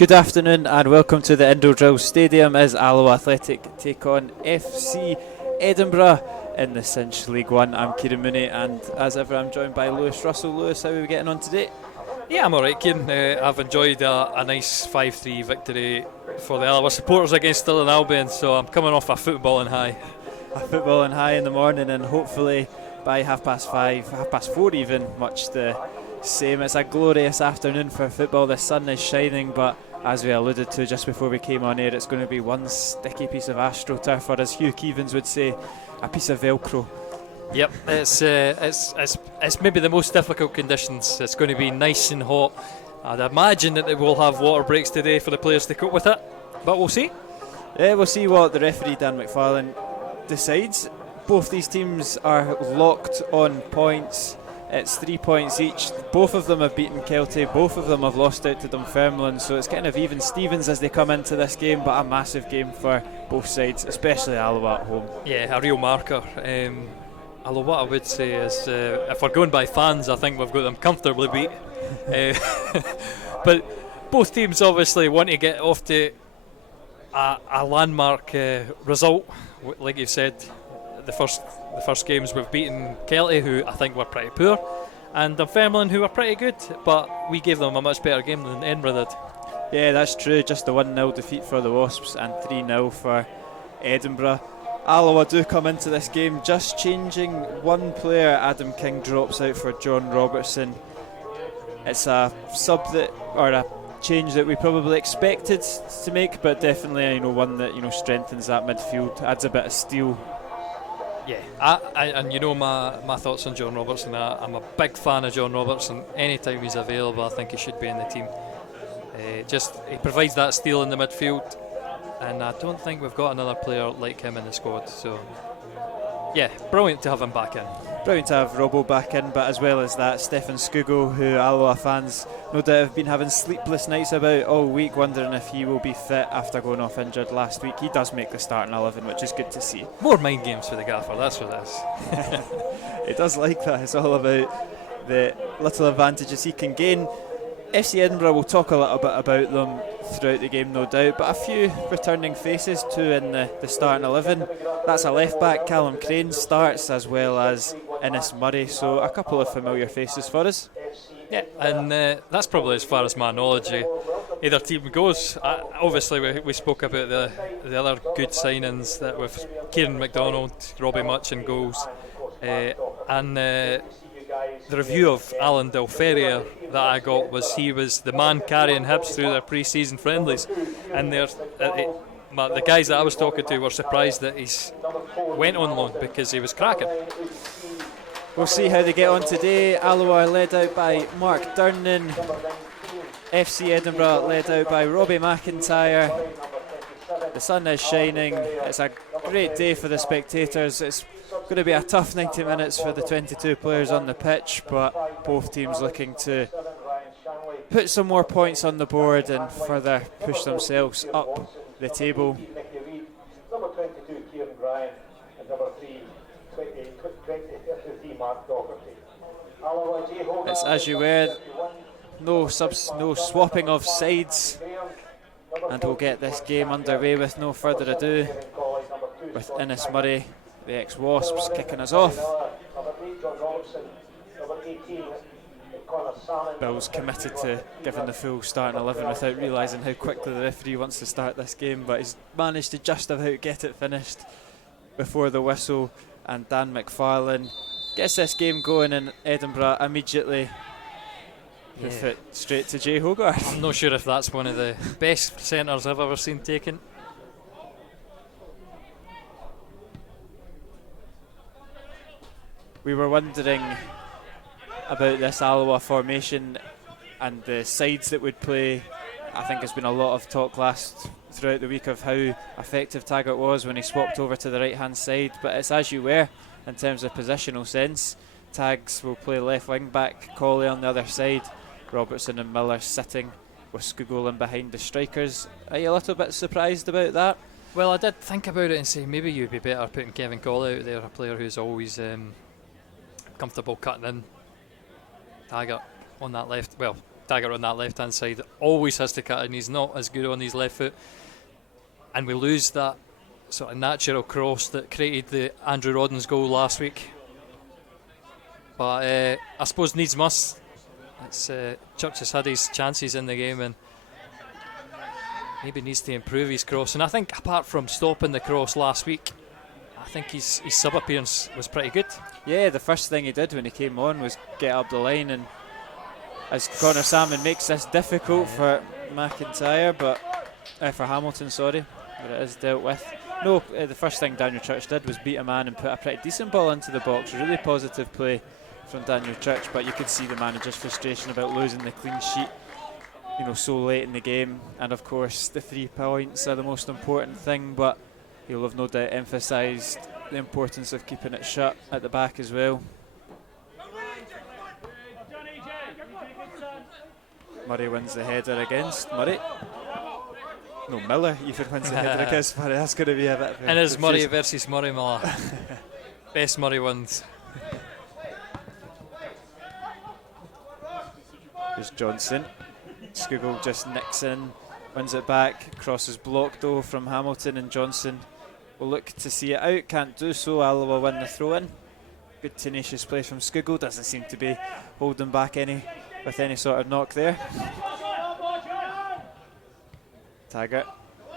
Good afternoon and welcome to the Edinburgh Stadium as Alloa Athletic take on FC Edinburgh in the Cinch League One. I'm Kieran Mooney and as ever I'm joined by Lewis Russell. Lewis, how are we getting on today? Yeah, I'm alright, Kieran. I've enjoyed a nice 5-3 victory for the Alloa supporters against Stirling Albion, so I'm coming off a footballing high. A footballing high in the morning, and hopefully by 5:30, 4:30 even, much the same. It's a glorious afternoon for football. The sun is shining, but as we alluded to just before we came on air, it's going to be one sticky piece of astroturf, or as Hugh Keevins would say, a piece of Velcro. Yep, it's maybe the most difficult conditions. It's going to be nice and hot. I'd imagine that they will have water breaks today for the players to cope with it, but we'll see. Yeah, we'll see what the referee Dan McFarlane decides. Both these teams are locked on points. It's 3 points each. Both of them have beaten Kelty. Both of them have lost out to Dunfermline. So it's kind of even Stevens as they come into this game, but a massive game for both sides, especially Alloa at home. Yeah, a real marker. Although what I would say is, if we're going by fans, I think we've got them comfortably beat. But both teams obviously want to get off to a landmark result, like you said. The first games we've beaten Kelty, who I think were pretty poor, and Dunfermline, who were pretty good, but we gave them a much better game than Edinburgh did. Yeah, that's true. Just a 1-0 defeat for the Wasps and 3-0 for Edinburgh. Alloa do come into this game just changing one player. Adam King drops out for John Robertson. It's a a change that we probably expected to make, but definitely one that strengthens that midfield, adds a bit of steel. Yeah, and my thoughts on John Robertson. I'm a big fan of John Robertson. Anytime he's available, I think he should be in the team. He provides that steel in the midfield, and I don't think we've got another player like him in the squad. So, yeah, brilliant to have him back in. Brilliant to have Robbo back in, but as well as that, Stefan Skugo, who Alloa fans no doubt have been having sleepless nights about all week, wondering if he will be fit after going off injured last week. He does make the starting 11, which is good to see. More mind games for the gaffer, that's what it is. It does like that. It's all about the little advantages he can gain. FC Edinburgh, will talk a little bit about them throughout the game, no doubt, but a few returning faces too in the starting 11. That's a left back, Callum Crane starts, as well as Innes Murray, so a couple of familiar faces for us. Yeah, and that's probably as far as my knowledge of either team goes. Obviously we spoke about the other good signings that with Kieran McDonald, Robbie Much in goals, and the review of Alan Del Ferrier that I got was he was the man carrying Hibs through their pre-season friendlies, and the guys that I was talking to were surprised that he's went on loan because he was cracking. We'll see how they get on today. Alloa led out by Mark Durnan, FC Edinburgh led out by Robbie McIntyre. The sun is shining. It's a great day for the spectators. It's going to be a tough 90 minutes for the 22 players on the pitch, but both teams looking to put some more points on the board and further push themselves up the table. Number 22 Kieran Bryan and number 3 Mark Doherty. It's as you were, no swapping of sides, and we'll get this game underway with no further ado, with Innes Murray, the ex-Wasps, kicking us off. Bill's committed to giving the full starting 11 without realising how quickly the referee wants to start this game, but he's managed to just about get it finished before the whistle, and Dan McFarlane gets this game going in Edinburgh immediately. With it straight to Jay Hogarth. I'm not sure if that's one of the best centres I've ever seen taken. We were wondering about this Alloa formation and the sides that would play. I think there's been a lot of talk throughout the week of how effective Taggart was when he swapped over to the right hand side, but it's as you were in terms of positional sense. Tags will play left wing back, Colley on the other side, Robertson and Miller sitting with Skugol in behind the strikers. Are you a little bit surprised about that? Well, I did think about it and say maybe you'd be better putting Kevin Colley out there, a player who's always comfortable cutting in. Taggart on that left, well, Taggart on that left-hand side always has to cut in. He's not as good on his left foot. And we lose that sort of natural cross that created the Andrew Roddens goal last week. But I suppose needs must. Church has had his chances in the game and maybe needs to improve his cross. And I think apart from stopping the cross last week, I think his sub appearance was pretty good. Yeah, the first thing he did when he came on was get up the line, and as Connor Salmon makes this difficult for McIntyre, but for Hamilton, sorry, but it is dealt with. No, the first thing Daniel Church did was beat a man and put a pretty decent ball into the box. Really positive play from Daniel Church, but you could see the manager's frustration about losing the clean sheet, you know, so late in the game. And of course, the 3 points are the most important thing, but he'll have no doubt emphasised the importance of keeping it shut at the back as well. Murray wins the header against Murray. No, Miller even wins the header against Murray. That's going to be a bit of a... And it's Murray versus Murray Miller. Best Murray wins. There's Johnson. Skugel just nicks in, wins it back. Cross is blocked though from Hamilton, and Johnson will look to see it out. Can't do so. Alloa win the throw in. Good tenacious play from Skugel. Doesn't seem to be holding back with any sort of knock there. Taggart,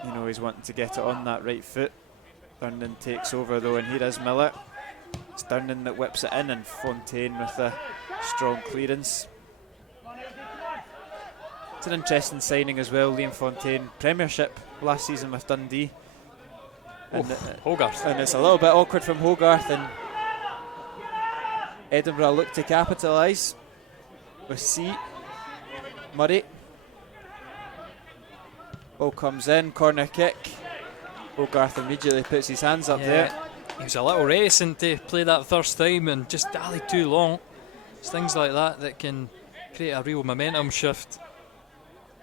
you know, he's wanting to get it on that right foot. Durnan takes over though, and here is Miller. It's Durnan that whips it in, and Fontaine with a strong clearance. It's an interesting signing as well, Liam Fontaine. Premiership last season with Dundee. And Hogarth. And it's a little bit awkward from Hogarth, and Edinburgh look to capitalise with C. Murray. Ball comes in, corner kick. Hogarth immediately puts his hands up there. He was a little reticent to play that first time and just dallied too long. It's things like that can create a real momentum shift.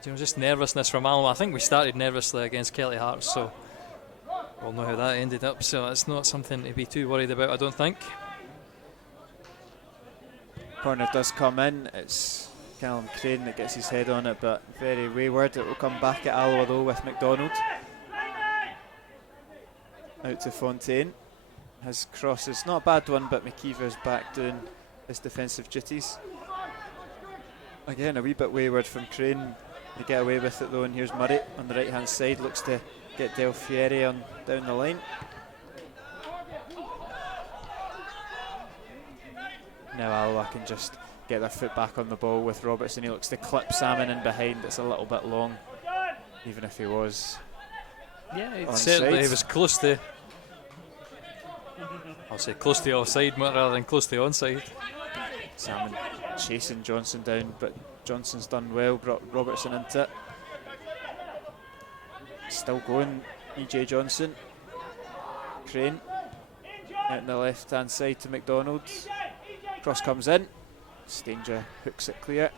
You know, just nervousness from Alloa. I think we started nervously against Kelty Hearts, so we'll know how that ended up. So it's not something to be too worried about, I don't think. Corner does come in. It's Callum Crane that gets his head on it, but very wayward. It will come back at Alloa though with McDonald. Out to Fontaine. His cross is not a bad one, but McKeever's back doing his defensive duties. Again, a wee bit wayward from Crane. They get away with it though, and here's Murray on the right hand side. Looks to get Del Fieri on down the line. Now Alloa can just get their foot back on the ball with Robertson. He looks to clip Salmon in behind. It's a little bit long, even if he was. Yeah, certainly he was close to. I'll say close to offside rather than close to onside. Salmon chasing Johnson down, but Johnson's done well, brought Robertson into it. Still going, E.J. Johnson. Crane out on the left hand side to McDonald. Cross comes in. Stanger hooks it clear.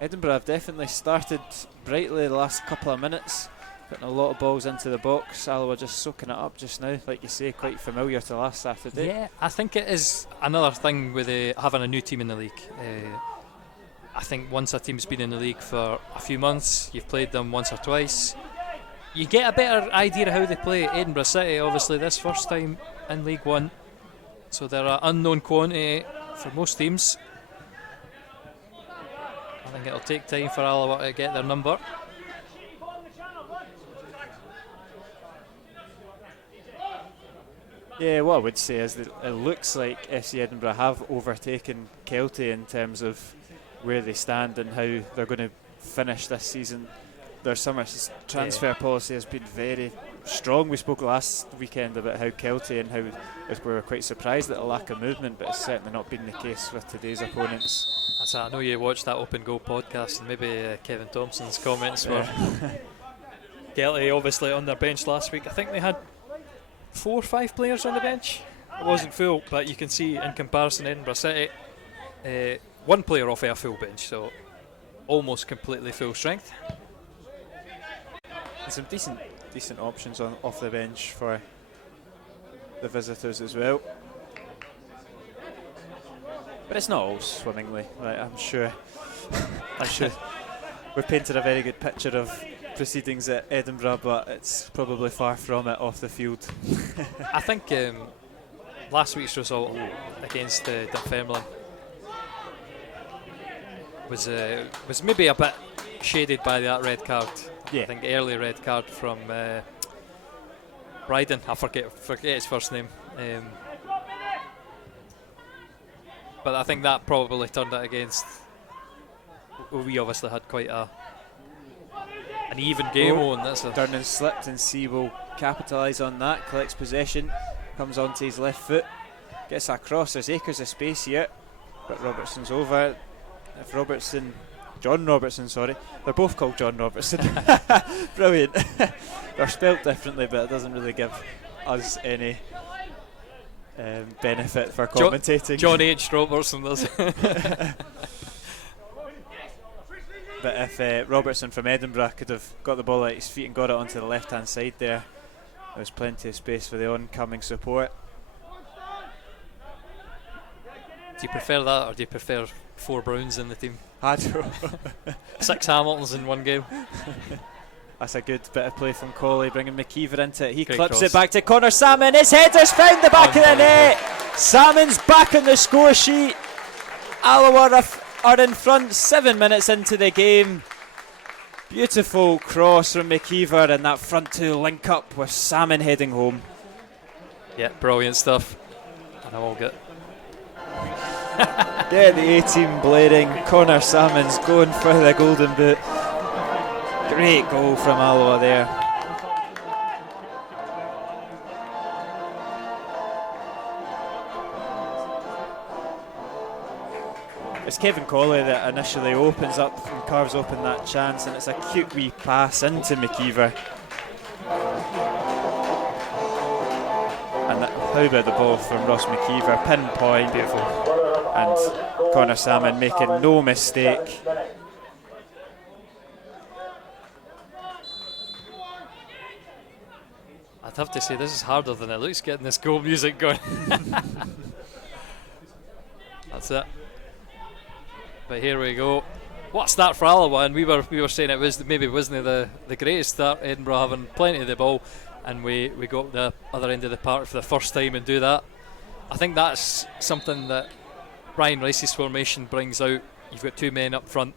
Edinburgh have definitely started brightly the last couple of minutes, putting a lot of balls into the box. Alloa just soaking it up just now, like you say, quite familiar to last Saturday. Yeah, I think it is another thing with having a new team in the league. I think once a team's been in the league for a few months, you've played them once or twice, you get a better idea of how they play. Edinburgh City, obviously, this first time in League One, so they're an unknown quantity for most teams. I think it'll take time for Alloa to get their number. Yeah, what I would say is that it looks like FC Edinburgh have overtaken Kelty in terms of where they stand and how they're going to finish this season. Their summer transfer policy has been very strong. We spoke last weekend about how Kelty and how we were quite surprised at the lack of movement, but it's certainly not been the case with today's opponents. I know you watched that Open Goal podcast, and maybe Kevin Thompson's comments were Kelty obviously on their bench last week. I think they had 4 or 5 players on the bench. It wasn't full, but you can see in comparison Edinburgh City, 1 player off a full bench, so almost completely full strength. And some decent options off the bench for the visitors as well. But it's not all swimmingly, right? I'm sure. We've painted a very good picture of proceedings at Edinburgh, but it's probably far from it off the field. I think last week's result against Dunfermline was maybe a bit shaded by that red card. Yeah. I think early red card from Bryden. I forget his first name. But I think that probably turned it against. We obviously had quite an even game on. That's Durnan slipped, and C will capitalise on that. Collects possession, comes onto his left foot, gets across. There's acres of space here, but Robertson's over. If John Robertson, sorry, they're both called John Robertson. Brilliant. They're spelt differently, but it doesn't really give us any benefit for commentating. John H. Robertson does. But if Robertson from Edinburgh could have got the ball at his feet and got it onto the left hand side there was plenty of space for the oncoming support. Do you prefer that, or do you prefer 4 Browns in the team? I don't. 6 Hamiltons in one game. That's a good bit of play from Colley, bringing McKeever into it. He Great clips cross. it back to Connor Salmon. His header's found the back of the net. Salmon's back on the score sheet. Alloa are in front 7 minutes into the game. Beautiful cross from McKeever, and that front 2 link up with Salmon heading home. Yeah, brilliant stuff. And I will get. Get the A-team blaring. Connor Salmon's going for the golden boot. Great goal from Alloa there. It's Kevin Colley that initially opens up and carves open that chance, and it's a cute wee pass into McKeever. And how about the ball from Ross McKeever? Pinpoint, beautiful. And Connor Salmon making no mistake. I'd have to say this is harder than it looks, getting this goal music going. That's it. But here we go. What a start for Alloa, and we were saying it was maybe wasn't the greatest start. Edinburgh having plenty of the ball, and we got the other end of the park for the first time and do that. I think that's something that Brian Rice's formation brings out. You've got 2 men up front,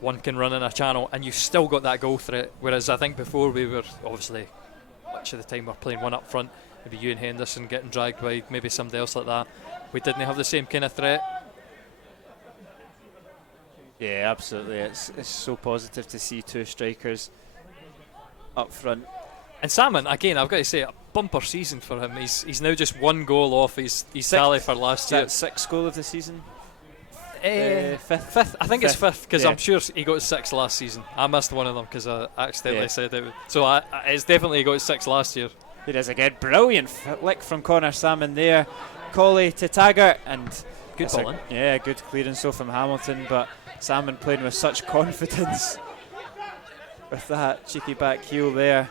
one can run in a channel, and you've still got that goal threat. Whereas I think before we were obviously much of the time we're playing one up front, maybe you and Henderson getting dragged by maybe somebody else like that. We didn't have the same kind of threat. Yeah, absolutely. It's so positive to see 2 strikers up front. And Salmon, again, I've got to say, a bumper season for him. He's now just 1 goal off his tally for last year. 6th goal of the season? Fifth. I think it's 5th, because yeah. I'm sure he got 6 last season. I missed one of them because I accidentally said it. So it's definitely got 6 last year. It is again. Brilliant flick from Connor Salmon there. Colley to Taggart, and Good ball in. Yeah, good clearance so from Hamilton, but Salmon playing with such confidence with that cheeky back heel there.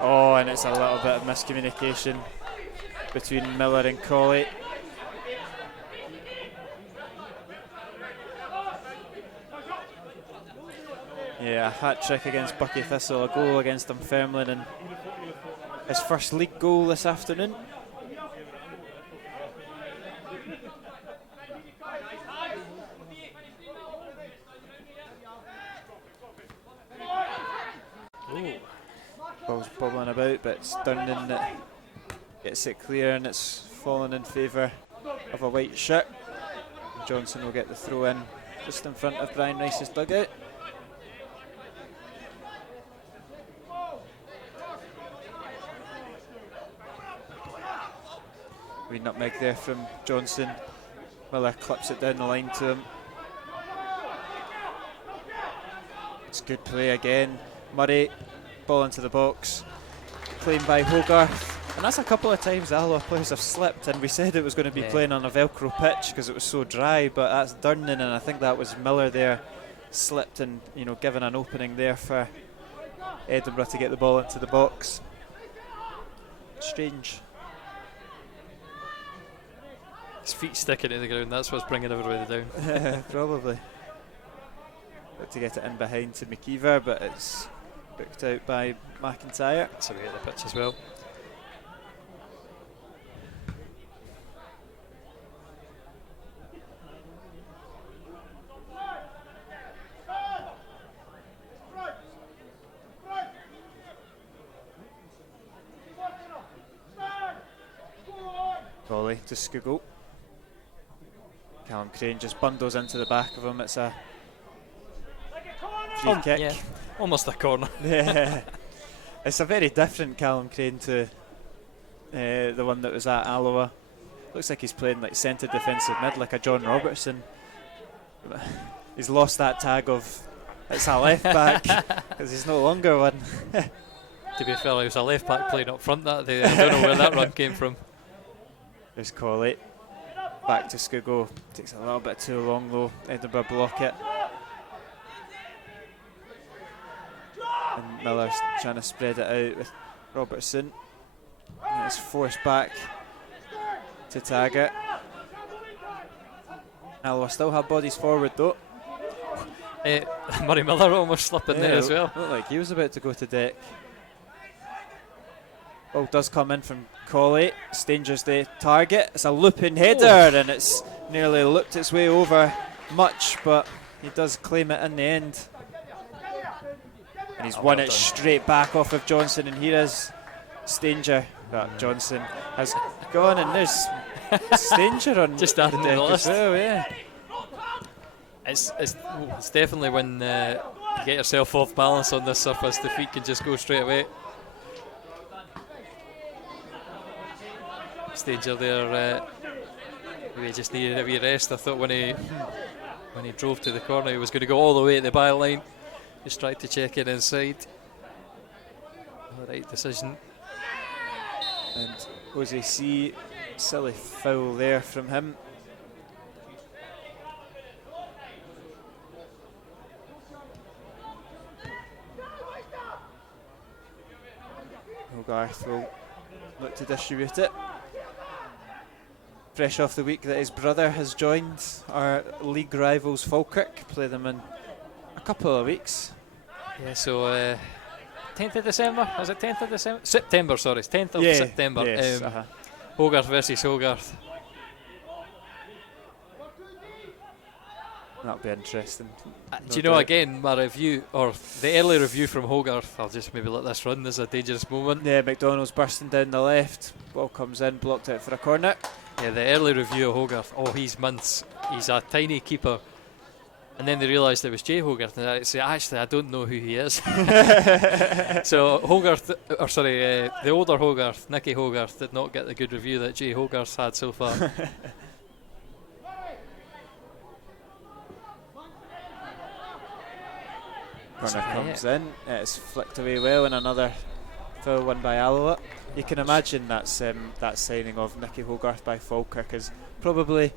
Oh, and it's a little bit of miscommunication between Miller and Colley. Yeah, a hat-trick against Bucky Thistle, a goal against Dunfermline, and his first league goal this afternoon. Ball's bubbling about, but it's Durnan that gets it clear, and it's fallen in favour of a white shirt. Johnson will get the throw in just in front of Brian Rice's dugout. Wee nutmeg there from Johnson. Miller clips it down the line to him. It's good play again. Murray, ball into the box, claimed by Hogarth. And that's a couple of times the Alloa players have slipped, and we said it was going to be playing on a Velcro pitch because it was so dry, but that's Durnan, and I think that was Miller there, slipped and given an opening there for Edinburgh to get the ball into the box. Strange. His feet sticking to the ground, that's what's bringing everybody down. Probably. Got to get it in behind to McKeever, but it's booked out by McIntyre. That's away at the pitch as well. Volley to Skugel. Callum Crane just bundles into the back of him. It's a free kick. Yeah, almost a corner. Yeah. It's a very different Callum Crane to the one that was at Alloa. Looks like he's playing like centre defensive mid, like a John Robertson. He's lost that tag of it's a left back because he's no longer one. To be fair, he was a left back playing up front that day. I don't know where that run came from. There's Colley. Back to Skugel. Takes a little bit too long though. Edinburgh block it. And Miller's trying to spread it out with Robertson. And it's forced back to Taggart. Alloa still have bodies forward though. Murray Miller almost slipping there as well. Looked like he was about to go to deck. Ball does come in from Colley. Stanger's the target. It's a looping header and it's nearly looped its way over much, but he does claim it in the end. And he's won it straight back off of Johnson, and here is Stanger. But Johnson has gone, and there's Stanger on just the adding to deck the as list. well, yeah. It's definitely when you get yourself off balance on this surface, the feet can just go straight away. Stanger there, maybe just needed a wee rest. I thought when he drove to the corner, he was going to go all the way at the byline. Just tried to check it inside. The right decision. And OZC, silly foul there from him. Hogarth will look to distribute it. Fresh off the week that his brother has joined our league rivals Falkirk. Play them in a couple of weeks. Yeah, so 10th of December? Is it 10th of December? September, sorry. It's 10th of September. Yes, Hogarth versus Hogarth. That'll be interesting. Do you know, again, my review, or the early review from Hogarth, I'll just maybe let this run, there's a dangerous moment. Yeah, McDonald's bursting down the left. Ball comes in, blocked out for a corner. Yeah, the early review of Hogarth, he's mince. He's a tiny keeper. And then they realised it was Jay Hogarth, and I say, actually, I don't know who he is. So Hogarth, the older Hogarth, Nicky Hogarth, did not get the good review that Jay Hogarth's had so far. Corner comes in, it's flicked away well, and another foul won by Alloa. You can imagine that's that signing of Nicky Hogarth by Falkirk is probably,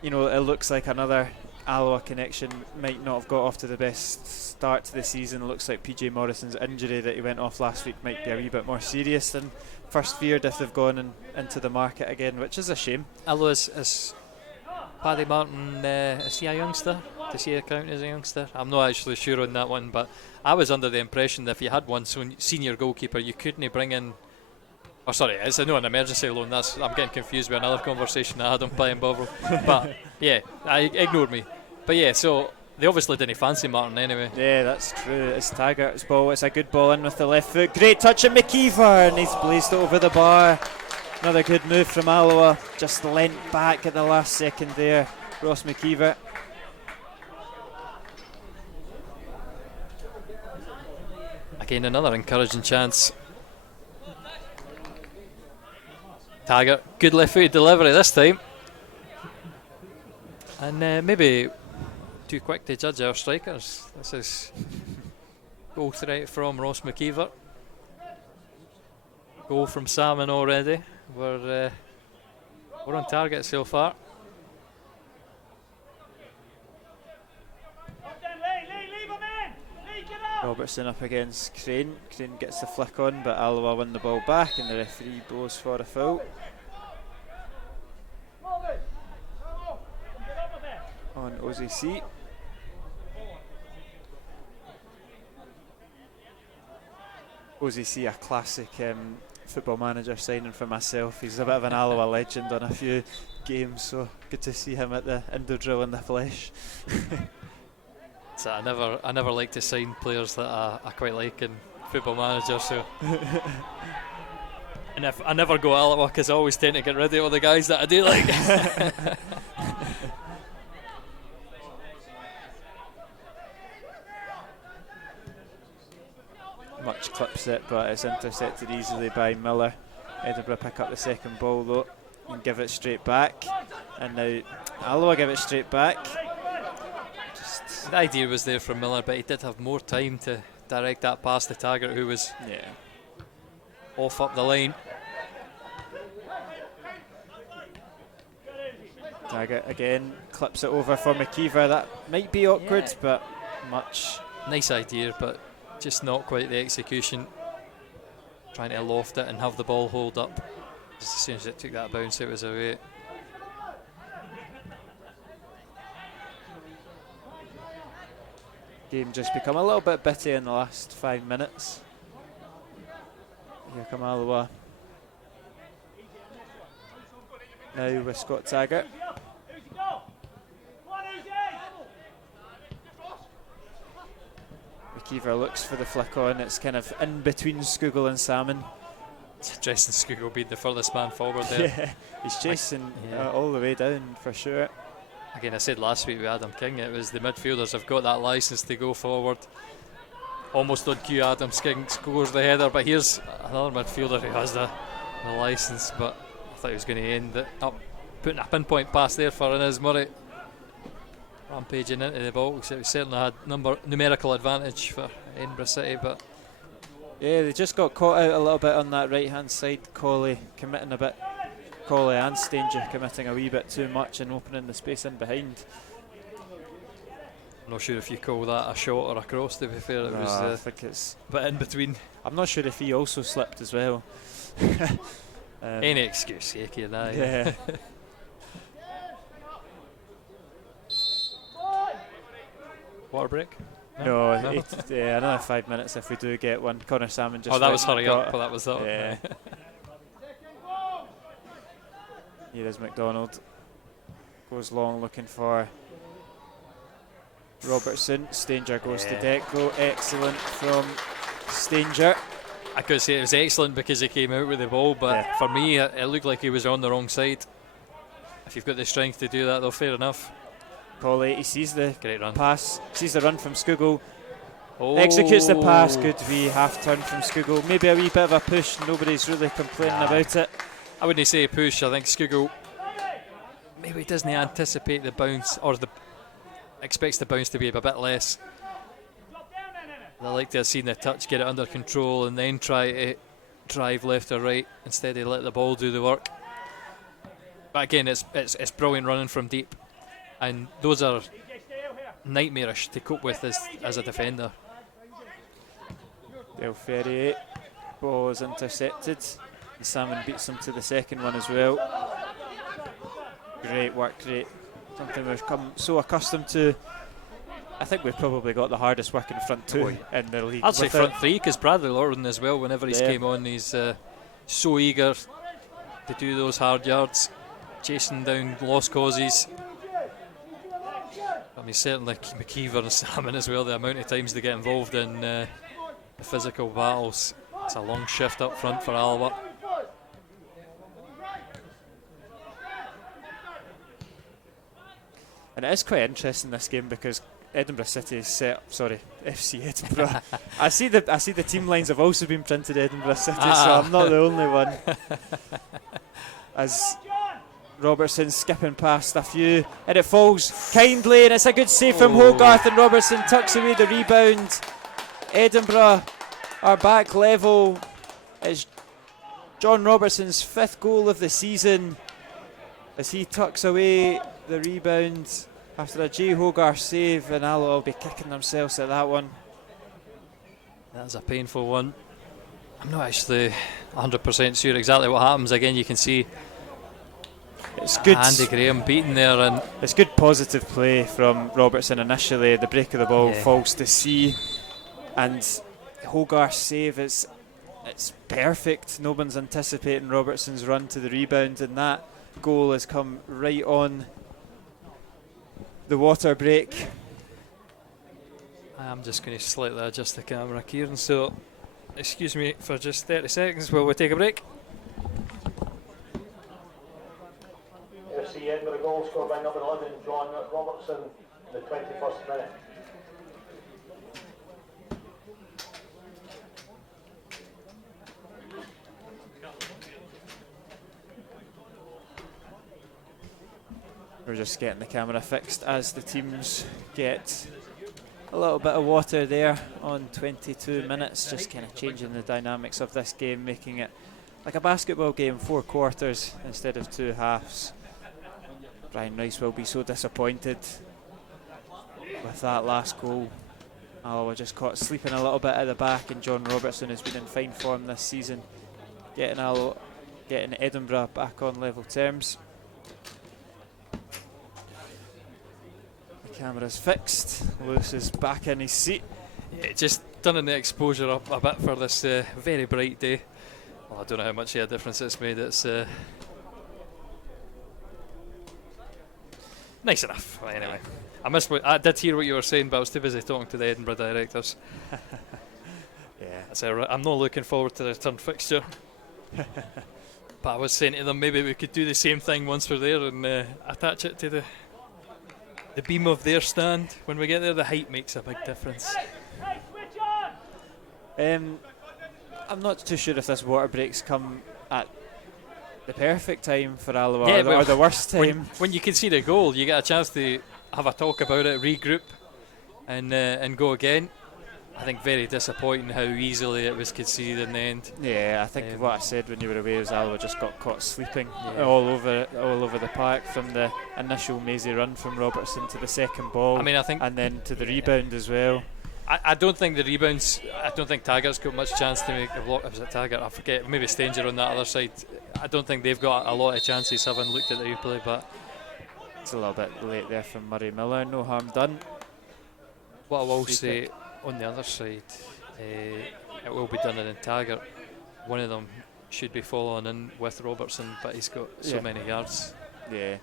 you know, it looks like another Alloa connection might not have got off to the best start to the season. It looks like PJ Morrison's injury that he went off last week might be a wee bit more serious than first feared if they've gone into the market again, which is a shame. Alloa is Paddy Martin, is he a youngster? Does he count as a youngster? I'm not actually sure on that one, but I was under the impression that if you had one senior goalkeeper, you couldn't bring in. Oh, sorry, it's an emergency loan. I'm getting confused with another conversation I had on Pie and Bovril. But yeah, ignored me. But yeah, so they obviously didn't fancy Martin anyway. Yeah, that's true. It's Taggart's ball. It's a good ball in with the left foot. Great touch at McKeever, and he's blazed it over the bar. Another good move from Alloa. Just leant back at the last second there. Ross McKeever. Again, another encouraging chance. Taggart, good left-footed delivery this time. And maybe too quick to judge our strikers. This is goal threat from Ross McKeever. Goal from Salmon already. We're on target so far. Robertson up against Crane. Crane gets the flick on, but Alloa win the ball back, and the referee blows for a foul. OZC. OZC, a classic football manager signing for myself. He's a bit of an Alloa legend on a few games, so good to see him at the indoor drill in the flesh. So I never like to sign players that I quite like in Football Manager, so and if I never go Alloa because I always tend to get rid of all the guys that I do like. Much clips it, but it's intercepted easily by Miller. Edinburgh pick up the second ball though and give it straight back, and now Alloa give it straight back. The idea was there from Miller, but he did have more time to direct that past the target, who was off up the line. Target again clips it over for McKeever. That might be awkward, but much. Nice idea, but just not quite the execution. Trying to loft it and have the ball hold up. As soon as it took that bounce, it was away. Game just become a little bit bitty in the last 5 minutes. Here come Alloa. Now with Scott Taggart. McKeever looks for the flick on. It's kind of in between Skugel and Salmon. It's interesting, Skugel being the furthest man forward there. Yeah, he's chasing all the way down for sure. Again, I said last week with Adam King, it was the midfielders have got that licence to go forward. Almost on cue, Adam King scores the header, but here's another midfielder who has the licence, but I thought he was going to end it up, putting a pinpoint pass there for Inez Murray. Rampaging into the box, it certainly had numerical advantage for Edinburgh City, but yeah, they just got caught out a little bit on that right hand side. Colley committing a bit. Colley and Stanger committing a wee bit too much and opening the space in behind. I'm not sure if you call that a shot or a cross, to be fair. It was I think it's a bit in between. I'm not sure if he also slipped as well. Any excuse, Yaki and I. Yeah. Water break? No, another 5 minutes if we do get one. Connor Salmon just. Oh, that was hurry up. That was that. Yeah. Here is McDonald. Goes long looking for Robertson. Stanger goes to Declo. Excellent from Stanger. I could say it was excellent because he came out with the ball, but for me, it looked like he was on the wrong side. If you've got the strength to do that, though, fair enough. Colley, he sees the great run. Pass, sees the run from Skugel. Executes the pass. Good wee half turn from Skugel. Maybe a wee bit of a push. Nobody's really complaining about it. I wouldn't say a push. I think Skugel maybe doesn't anticipate the bounce, or expects the bounce to be a bit less. They like to have seen the touch, get it under control, and then try to drive left or right instead of let the ball do the work. But again, it's brilliant running from deep, and those are nightmarish to cope with as a defender. Del Ferrier, ball is intercepted. And Salmon beats him to the second one as well. Great work, great. Something we've come so accustomed to. I think we've probably got the hardest work in front two in the league. I'd say front three, because Bradley Lorton as well, whenever he's came on, he's so eager to do those hard yards, chasing down lost causes. I mean, certainly McKeever and Salmon as well, the amount of times they get involved in the physical battles. It's a long shift up front for Alloa. And it is quite interesting, this game, because Edinburgh City is set up, FC Edinburgh. I see the team lines have also been printed Edinburgh City, so I'm not the only one. As Robertson skipping past a few, and it falls kindly, and it's a good save from Hogarth, and Robertson tucks away the rebound. Edinburgh are back level. It's John Robertson's 5th goal of the season as he tucks away the rebound after a Jay Hogarth save, and Alloa will be kicking themselves at that one. That was a painful one. I'm not actually 100% sure exactly what happens. Again, you can see It's good. Andy Graham beaten there, and it's good positive play from Robertson initially. The break of the ball falls to C, and Hogarth's save is it's perfect. No one's anticipating Robertson's run to the rebound, and that goal has come right on the water break. I'm just going to slightly adjust the camera, Kieran, so excuse me for just 30 seconds while we take a break. FC Edinburgh goal scored by number 11, John Robertson, in the 21st minute. We're just getting the camera fixed as the teams get a little bit of water there on 22 minutes, just kind of changing the dynamics of this game, making it like a basketball game, 4 quarters instead of 2 halves. Brian Rice will be so disappointed with that last goal. Alloa just caught sleeping a little bit at the back, and John Robertson has been in fine form this season, getting Edinburgh back on level terms. Camera's fixed. Lewis is back in his seat. Yeah, just turning the exposure up a bit for this very bright day. Well, I don't know how much of a difference it's made. It's nice enough. Well, anyway, I did hear what you were saying, but I was too busy talking to the Edinburgh directors. Yeah, I'm not looking forward to the return fixture. But I was saying to them, maybe we could do the same thing once we're there and attach it to the beam of their stand. When we get there, the height makes a big difference. I'm not too sure if this water break's come at the perfect time for Alloa, or the worst time. When you can see the goal, you get a chance to have a talk about it, regroup, and go again. I think very disappointing how easily it was conceded in the end. Yeah, I think what I said when you were away was Alloa just got caught sleeping all over the park, from the initial mazy run from Robertson to the second ball. I mean, I think, and then to the rebound as well. I don't think the rebounds. I don't think Taggart's got much chance to make a block. Was it Taggart? I forget. Maybe Stanger on that other side. I don't think they've got a lot of chances, having looked at the replay. But it's a little bit late there from Murray Miller. No harm done. What I will say, on the other side, it will be done in Taggart. One of them should be following in with Robertson, but he's got so many yards. Yeah.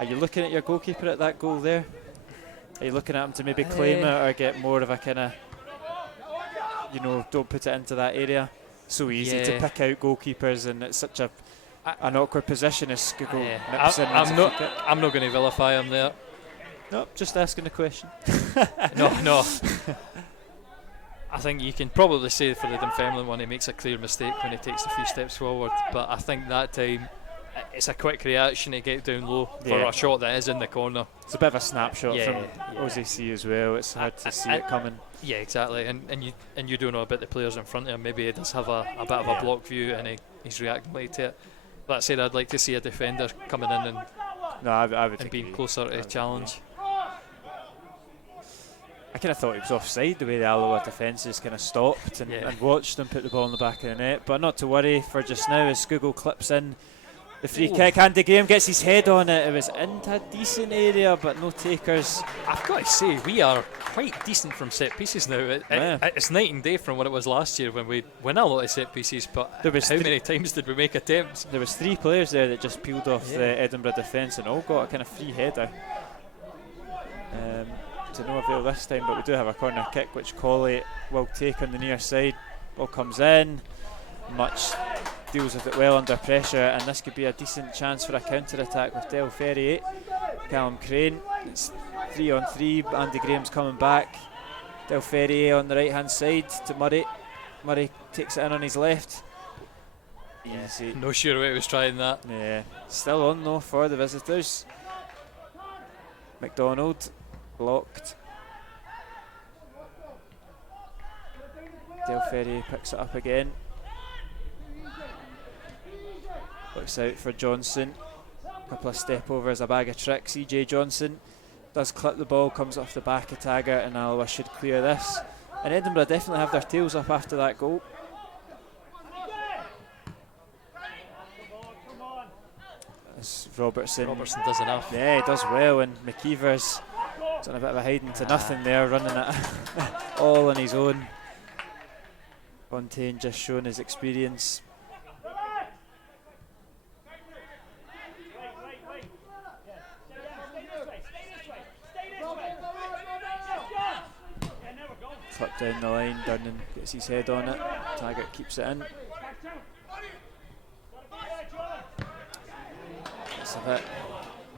Are you looking at your goalkeeper at that goal there? Are you looking at him to maybe claim it or get more of a kind of, don't put it into that area? So easy to pick out goalkeepers, and it's such an awkward position as Skuggo nips in. I'm not going to vilify him there. Nope, just asking the question. No. I think you can probably say for the Dunfermline one, he makes a clear mistake when he takes a few steps forward, but I think that time it's a quick reaction to get down low for a shot that is in the corner. It's a bit of a snapshot from OZC as well. It's hard to see it coming. Yeah, exactly. And you don't know about the players in front of him. Maybe he does have a bit of a block view and he's reacting late to it. That said, I'd like to see a defender coming in and being closer to challenge. I kind of thought he was offside, the way the Alloa defence just kind of stopped and watched him put the ball in the back of the net. But not to worry for just now as Skuggo clips in the free kick. Andy Graham gets his head on it. It was into a decent area, but no takers. I've got to say, we are quite decent from set pieces now. It's night and day from what it was last year when we win a lot of set pieces. But how many times did we make attempts? There was 3 players there that just peeled off the Edinburgh defence and all got a kind of free header. To no avail this time, but we do have a corner kick which Colley will take on the near side. Ball comes in, Much deals with it well under pressure, and this could be a decent chance for a counter attack with Del Ferrier. Callum Crane, it's 3-on-3. Andy Graham's coming back. Del Ferrier on the right hand side to Murray. Murray takes it in on his left. Easy. No sure way he was trying that. Yeah, still on though for the visitors. McDonald blocked. Del Ferrier picks it up again. Looks out for Johnson. Couple of step overs, a bag of tricks. EJ Johnson does clip the ball, comes off the back of Taggart, and Alloa should clear this. And Edinburgh definitely have their tails up after that goal. Robertson does enough. Yeah, he does well, and McKeever's done a bit of a hiding to nothing there, running it all on his own. Fontaine just showing his experience. Flip down the line, Durnan gets his head on it, Taggart keeps it in. It's a bit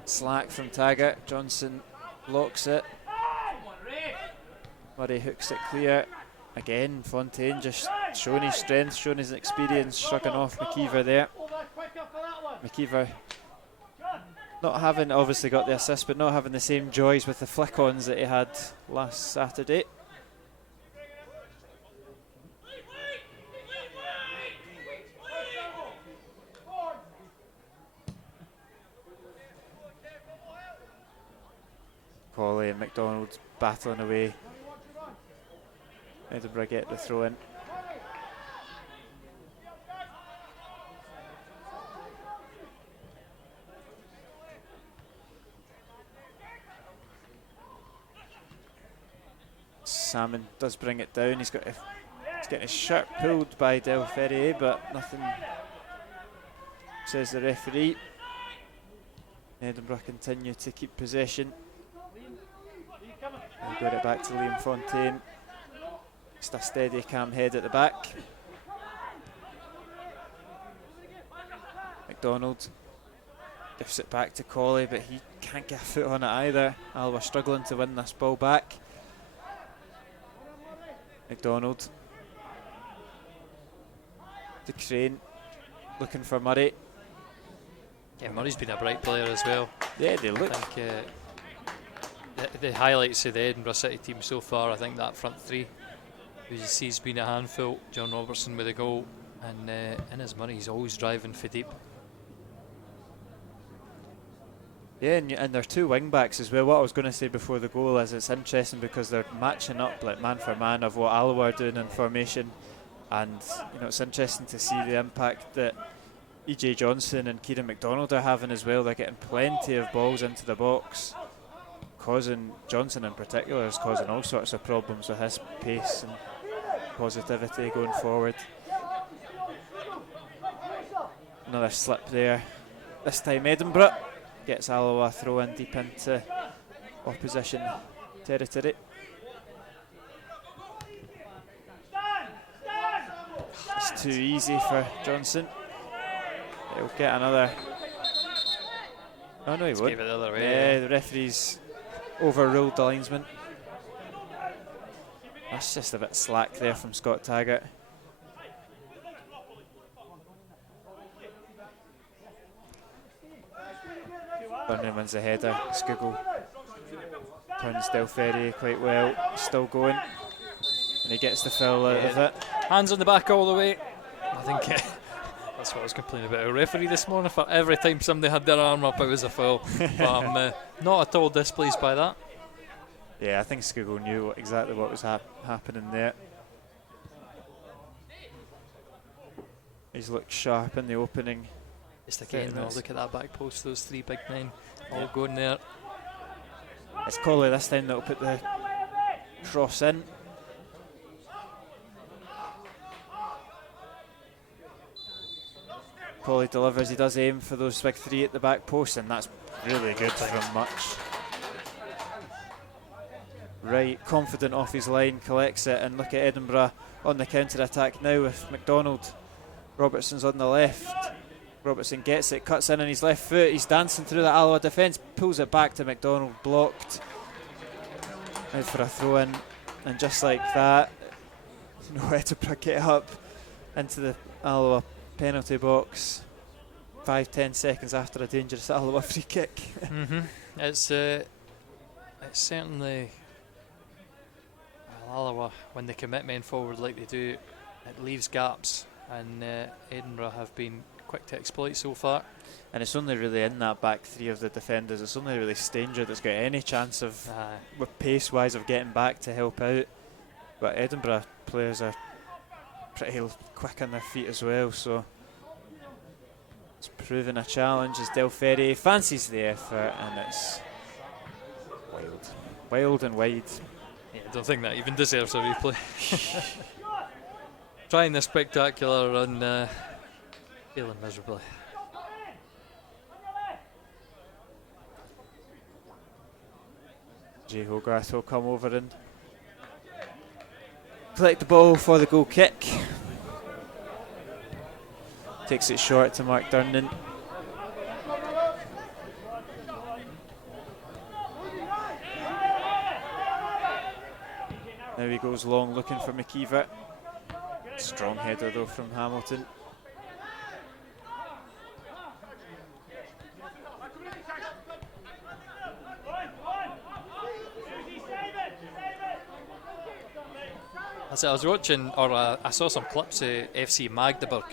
slack from Taggart, Johnson blocks it. Murray hooks it clear. Again, Fontaine just showing his strength, showing his experience, shrugging off McKeever there. McKeever not having, obviously got the assist, but not having the same joys with the flick-ons that he had last Saturday. Colley and McDonald battling away. Edinburgh get the throw in. Salmon does bring it down. He's getting his shirt pulled by Del Ferrier, but nothing, says the referee. Edinburgh continue to keep possession. They got it back to Liam Fontaine. Just a steady calm head at the back. McDonald gives it back to Colley, but he can't get a foot on it either. Alloa struggling to win this ball back. McDonald to Crane, looking for Murray. Yeah, Murray's been a bright player as well. Yeah, they look. I think the highlights of the Edinburgh City team so far, I think that front three, as you see, has been a handful. John Robertson with a goal, and Innes Murray, he's always driving for deep. Yeah, and they're two wing backs as well. What I was going to say before the goal is it's interesting because they're matching up like man for man of what Alloa are doing in formation, and you know, it's interesting to see the impact that EJ Johnson and Kieran McDonald are having as well. They're getting plenty of balls into the box, causing, Johnson in particular is causing all sorts of problems with his pace and positivity going forward. Another slip there. This time Edinburgh gets Alloa throw in deep into opposition territory. It's too easy for Johnson. He'll get another. Oh no, he won't. Gave it the other way. Yeah, the referee's overruled the linesman. That's just a bit slack there from Scott Taggart. Durnan wins the header. Skugel turns Del Ferrier quite well. Still going, and he gets the foul out of it. Hands on the back all the way. I think that's what I was complaining about a referee this morning. For every time somebody had their arm up, it was a foul. But I'm not at all displeased by that. Yeah, I think Skugel knew exactly what was happening there. He's looked sharp in the opening. Just again, though, look at that back post, those three big men all going there. It's Colley this time that'll put the cross in. Colley delivers, he does aim for those big three at the back post, and that's really good from Much. Right, confident off his line, collects it, and look at Edinburgh on the counter-attack now with McDonald. Robertson's on the left. Robertson gets it, cuts in on his left foot, he's dancing through the Alloa defence, pulls it back to McDonald, blocked. Out for a throw-in, and just like that, Edinburgh get up into the Alloa penalty box 5-10 seconds after a dangerous Alloa free kick. It's certainly, well, Alloa, when they commit men forward like they do, it leaves gaps, and Edinburgh have been quick to exploit so far. And it's only really in that back three of the defenders, it's only really Stanger that's got any chance of, with pace wise, of getting back to help out. But Edinburgh players are pretty quick on their feet as well, so it's proving a challenge as Del Ferry fancies the effort, and it's wild and wide. Yeah, I don't think that even deserves a replay. Trying the spectacular and failing miserably. Jay Hogarth will come over and collect the ball for the goal kick. Takes it short to Mark Durnan. Now he goes long looking for McKeever. Strong header though from Hamilton. As I was watching, or I saw some clips of FC Magdeburg,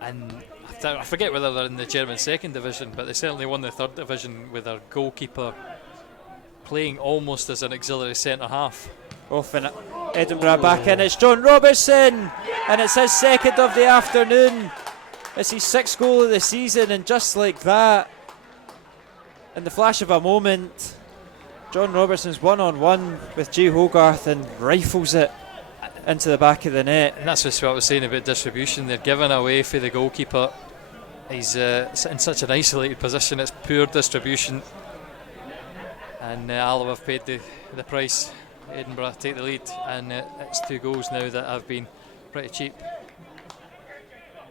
and I forget whether they're in the German second division, but they certainly won the third division with their goalkeeper playing almost as an auxiliary centre half. Off in Edinburgh back in, it's John Robertson, and it's his second of the afternoon. It's his 6th goal of the season, and just like that, in the flash of a moment, John Robertson's one-on-one with Jay Hogarth and rifles it into the back of the net. And that's just what I was saying about distribution. They're giving away for the goalkeeper. He's in such an isolated position, it's poor distribution. And Alloa have paid the price. Edinburgh take the lead, and it's 2 goals now that have been pretty cheap.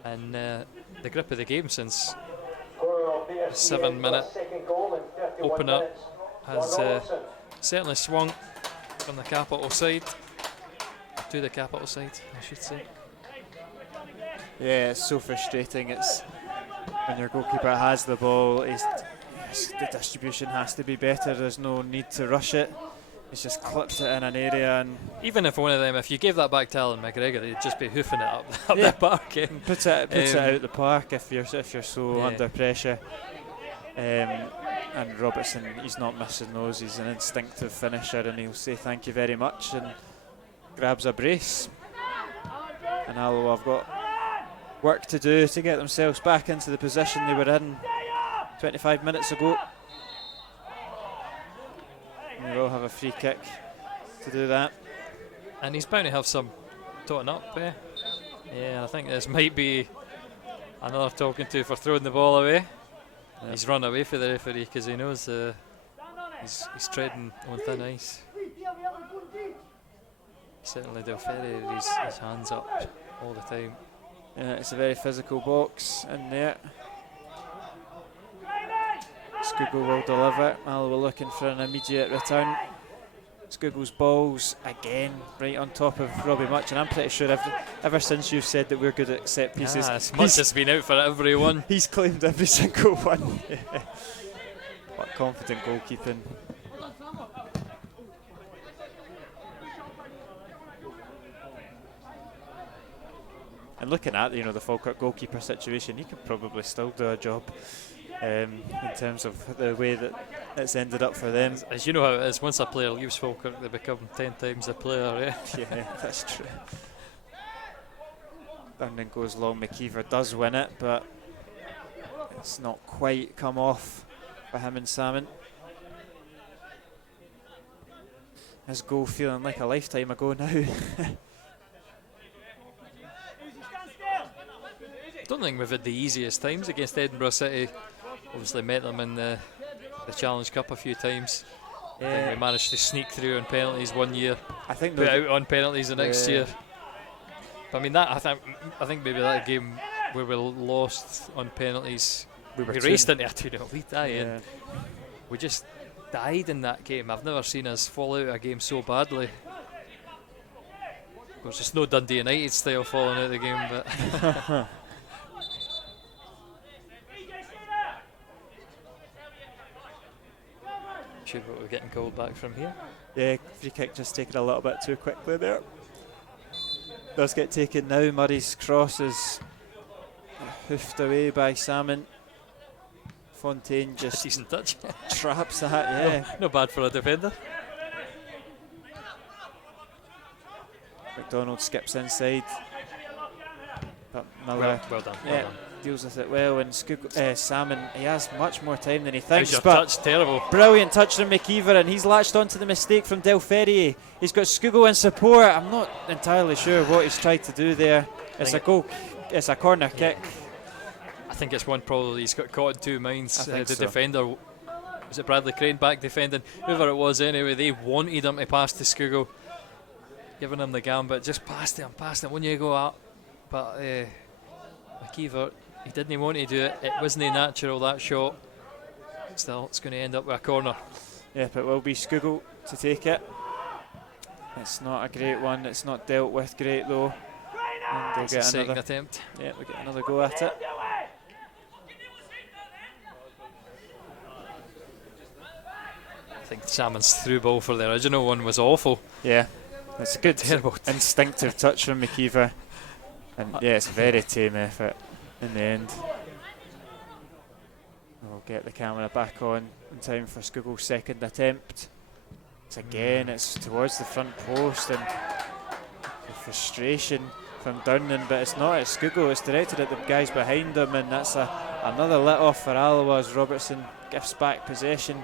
And the grip of the game since the 7-minute opener has certainly swung from the capital side to the capital side, I should say. Yeah, it's so frustrating. It's when your goalkeeper has the ball, the distribution has to be better. There's no need to rush it. He's just clipped it in an area, and even if one of them, if you gave that back to Alan McGregor, they'd just be hoofing it up the park. Put it out the park if you're so under pressure. And Robertson, he's not missing those. He's an instinctive finisher, and he'll say thank you very much and grabs a brace. And Alloa have got work to do to get themselves back into the position they were in 25 minutes ago. And they will have a free kick to do that. And he's bound to have some totting up. Yeah, I think this might be another talking to for throwing the ball away. Yeah. He's run away for the referee because he knows he's treading on thin ice. Certainly Del Ferry, his hands up all the time. Yeah, it's a very physical box in there. Skugel will deliver. Alloa looking for an immediate return. Skugel's balls again right on top of Robbie Much, and I'm pretty sure ever since you've said that we're good at set pieces, Much has been out for every one. He's claimed every single one. What confident goalkeeping. And looking at the Falkirk goalkeeper situation, he could probably still do a job. In terms of the way that it's ended up for them. As you know how it is, once a player leaves Falkirk, they become 10 times a player. Yeah, that's true. Durnan goes long, McKeever does win it, but it's not quite come off for him and Salmon. His goal feeling like a lifetime ago now. I don't think we've had the easiest times against Edinburgh City. Obviously met them in the Challenge Cup a few times. I think we managed to sneak through on penalties one year. I think put out on penalties the next year. But I mean I think maybe that game where we lost on penalties, we raced into a 2-0 lead. And we just died in that game. I've never seen us fall out of a game so badly. Of course, it's no Dundee United style falling out of the game, but. What we're getting called back from here. Yeah, free kick just taken a little bit too quickly there. Does get taken now. Murray's cross is hoofed away by Salmon. Fontaine just decent touch. Traps that, No bad for a defender. McDonald skips inside. But Miller, Well done. yeah, Well done. deals with it well, and Salmon, he has much more time than he How's thinks. your But touch? Terrible. brilliant touch from McKeever, and he's latched onto the mistake from Del Ferrier. He's got Scugo in support. I'm not entirely sure what he's tried to do there. It's a goal. It's a corner kick. I think it's one probably he's got caught in two minds. I think The so. defender, was it Bradley Crane back defending? Whoever it was anyway, they wanted him to pass to Scugo, giving him the gambit. Just past him. When you go up. But McKeever, he didn't want to do it. It wasn't natural, that shot. Still, it's going to end up with a corner. Yep, it will be Scugo to take it. It's not a great one. It's not dealt with great though. And they'll It's a get second another. attempt. Yeah, we'll get another go at it. I think Salmon's through ball for the original one was awful. Yeah, it's a good Terrible. instinctive touch from McKeever. And yeah, it's a very tame effort in the end. We'll get the camera back on in time for Scugo's second attempt. It's towards the front post, and the frustration from Durnan, but it's not at Scugo, it's directed at the guys behind him, and that's another let off for Alloa as Robertson gives back possession.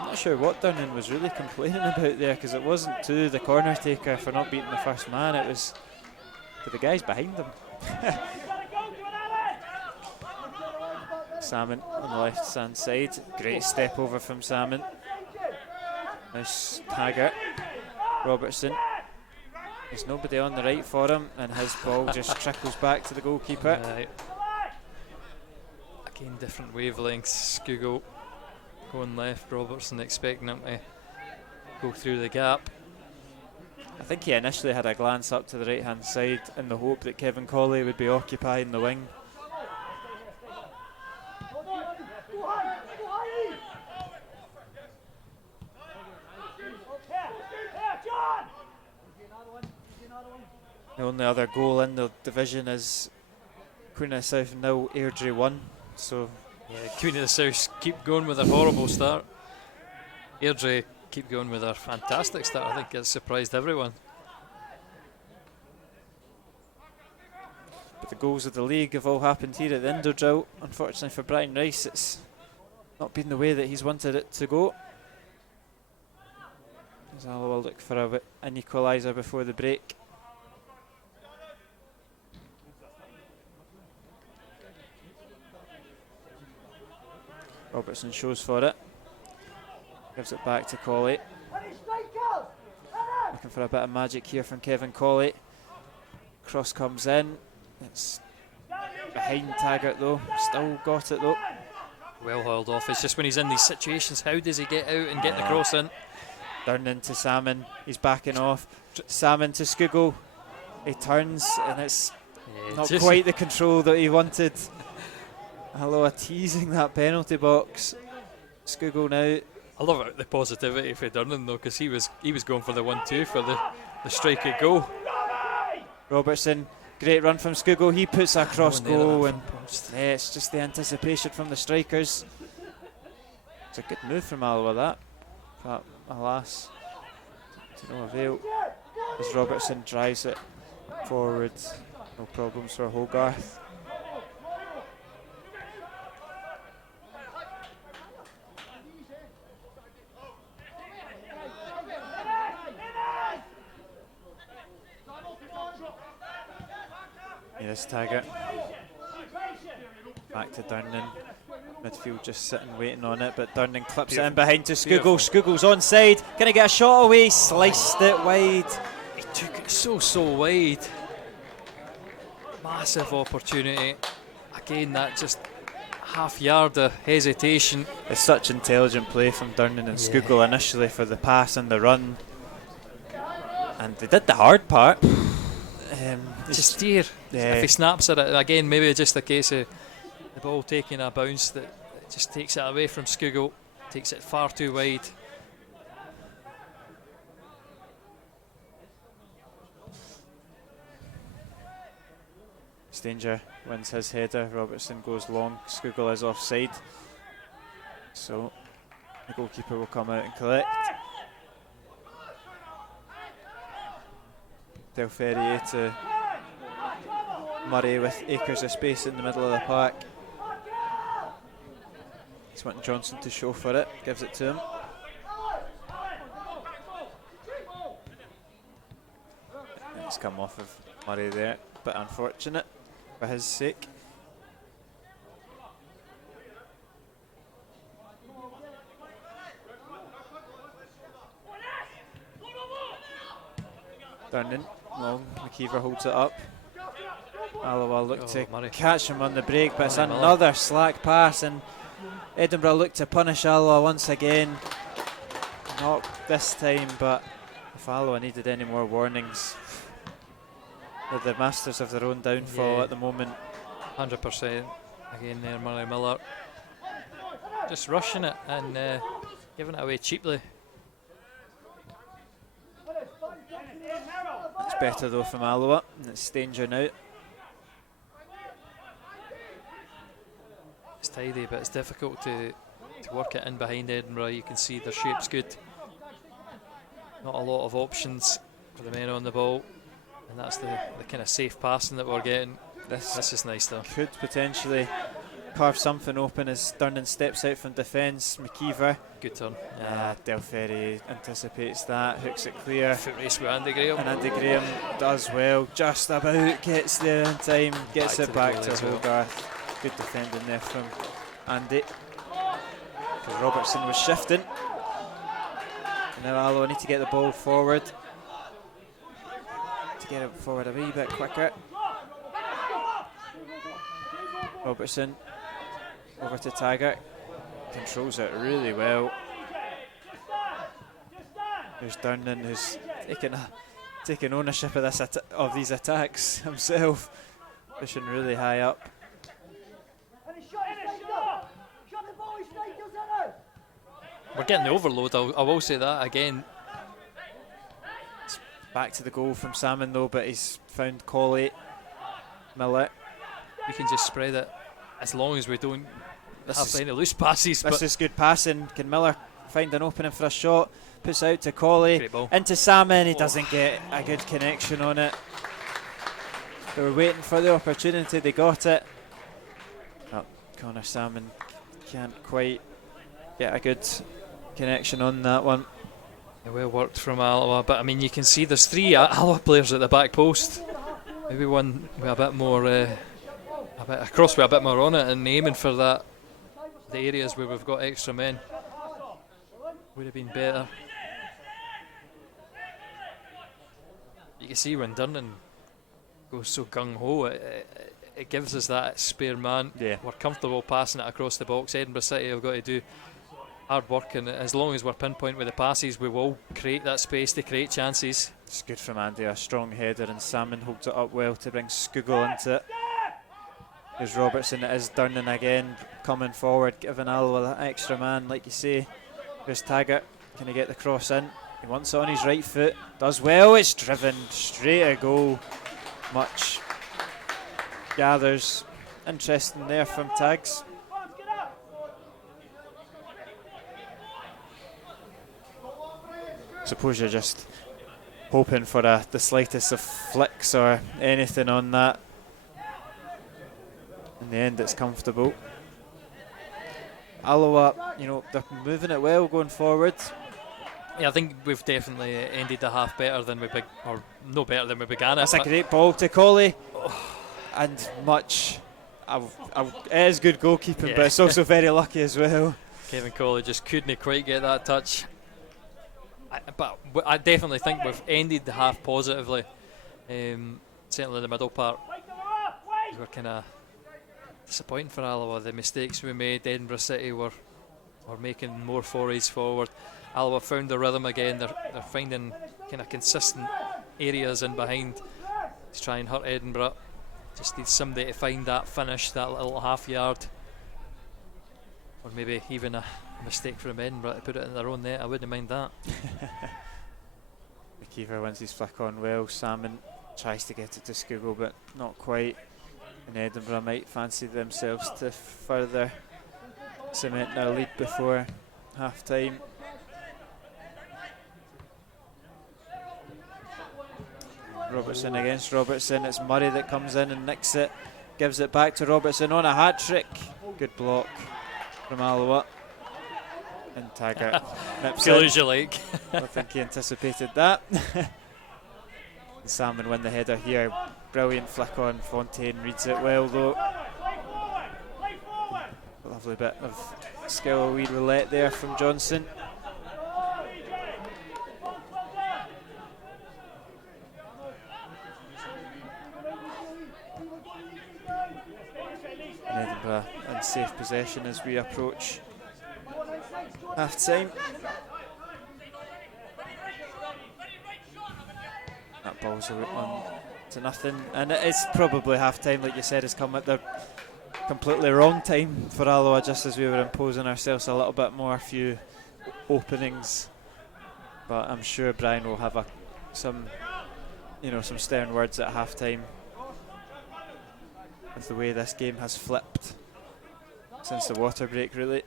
I'm not sure what Durnan was really complaining about there, because it wasn't to the corner taker for not beating the first man, it was to the guys behind him. Salmon on the left hand side, great step over from Salmon. Nice Taggart, Robertson. There's nobody on the right for him, and his ball just trickles back to the goalkeeper. Again, different wavelengths. Scugo going left, Robertson expecting him to go through the gap. I think he initially had a glance up to the right hand side in the hope that Kevin Colley would be occupying the wing. The only other goal in the division is Queen of the South 0, Airdrie 1. So yeah, Queen of the South keep going with their horrible start. Airdrie keep going with their fantastic start. I think it's surprised everyone. But the goals of the league have all happened here at the indoor drill. Unfortunately for Brian Rice, it's not been the way that he's wanted it to go. As Alloa will look for an equaliser before the break. Robertson shows for it. Gives it back to Colley. Looking for a bit of magic here from Kevin Colley. Cross comes in. It's behind Taggart though. Still got it though. Well held off. It's just when he's in these situations, how does he get out and get the cross in? Durnan to Salmon. He's backing off. Salmon to Scugo. He turns and it's not quite the control that he wanted. Alloa teasing that penalty box. Scugo now. I love the positivity for Durnan though, because he was going for the 1-2 for the strike at goal. Robertson, great run from Scugo. He puts a cross goal, and yeah, it's just the anticipation from the strikers. It's a good move from Alloa, but alas, to no avail. As Robertson drives it forward, no problems for Hogarth. Yes, Taggart. Back to Durnan. Midfield just sitting waiting on it, but Durnan clips it in behind to Scugo. Scugo's onside. Can he get a shot away? Sliced it wide. He took it so wide. Massive opportunity. Again, that just half yard of hesitation. It's such intelligent play from Durnan and Scugo initially for the pass and the run. And they did the hard part. Just steer. Yeah. If he snaps at it again, maybe just a case of the ball taking a bounce that just takes it away from Scugo, takes it far too wide. Stanger wins his header. Robertson goes long. Scugo is offside. So the goalkeeper will come out and collect. Del Ferrier to Murray with acres of space in the middle of the park. He's wanting Johnson to show for it, gives it to him. It's come off of Murray there, but unfortunate for his sake. Durnan, long, McKeever holds it up. Alloa look to Murray. catch him on the break, but it's Murray. another slack pass, and Edinburgh look to punish Alloa once again. Not this time, but if Alloa needed any more warnings, they're the masters of their own downfall at the moment. 100% again there, Murray Miller. Just rushing it and giving it away cheaply. It's better though from Alloa, and it's danger now. It's tidy, but it's difficult to work it in behind Edinburgh. You can see their shape's good. Not a lot of options for the men on the ball, and that's the kind of safe passing that we're getting. This is nice though. Could potentially carve something open as Durnan steps out from defence. McKeever. Good turn. Del Ferry anticipates that, hooks it clear. Foot race with Andy Graham. And Andy Graham does well, just about gets there in time, gets it back to Hogarth. Good defending there from Andy. Because Robertson was shifting. And now Alloa need to get the ball forward. To get it forward a wee bit quicker. Robertson over to Taggart. Controls it really well. There's Durnan, who's taking ownership of of these attacks himself, pushing really high up. We're getting the overload. I will say that again. It's back to the goal from Salmon though, but he's found Colley, Miller. We can just spread it as long as we don't have any loose passes. This is good passing. Can Miller find an opening for a shot? Puts out to Colley, into Salmon. He doesn't get a good connection on it. They were waiting for the opportunity. They got it. Oh, Connor Salmon can't quite get a good connection on that one. Well worked from Alloa, but I mean you can see there's 3 Alloa players at the back post. Maybe one with a bit more, across with a bit more on it, and aiming for that. The areas where we've got extra men would have been better. You can see when Durnan goes so gung-ho, it gives us that spare man. Yeah. We're comfortable passing it across the box. Edinburgh City have got to do hard work, and as long as we're pinpoint with the passes, we will create that space to create chances. It's good from Andy, a strong header, and Salmon holds it up well to bring Skugel into it. There's Robertson, it is Durnan again, coming forward, giving Alloa that extra man, like you say. There's Taggart, can he get the cross in? He wants it on his right foot, does well, it's driven straight a goal. Much gathers. Interesting there from Tags. Suppose you're just hoping for the slightest of flicks or anything on that. In the end, it's comfortable. Alloa, they're moving it well going forward. Yeah, I think we've definitely ended the half better than no better than we began it. That's a great ball to Colley, and much. It is good goalkeeping, but it's also very lucky as well. Kevin Colley just couldn't quite get that touch. But I definitely think we've ended the half positively. Certainly the middle part, we're kind of disappointing for Alloa. The mistakes we made, Edinburgh City were making more forays forward. Alloa found the rhythm again. They're finding kind of consistent areas in behind to try and hurt Edinburgh. Just needs somebody to find that finish, that little half yard, or maybe even a mistake from Edinburgh to put it in their own net. I wouldn't mind that. McKeever wins his flick on well. Salmon tries to get it to Skugel, but not quite. And Edinburgh might fancy themselves to further cement their lead before half time. Robertson against Robertson. It's Murray that comes in and nicks it. Gives it back to Robertson on a hat-trick. Good block from Alloa. And Taggart nips Feel in. as you like. I think he anticipated that. Salmon win the header here. Brilliant flick on. Fontaine reads it well though. Lovely bit of skill, a wee roulette there from Johnson. Edinburgh unsafe possession as we approach half time. That ball's on to nothing, and it is probably half time, like you said, has come at the completely wrong time for Alloa, just as we were imposing ourselves a little bit more, a few openings. But I'm sure Brian will have some stern words at half time. With the way this game has flipped since the water break, really.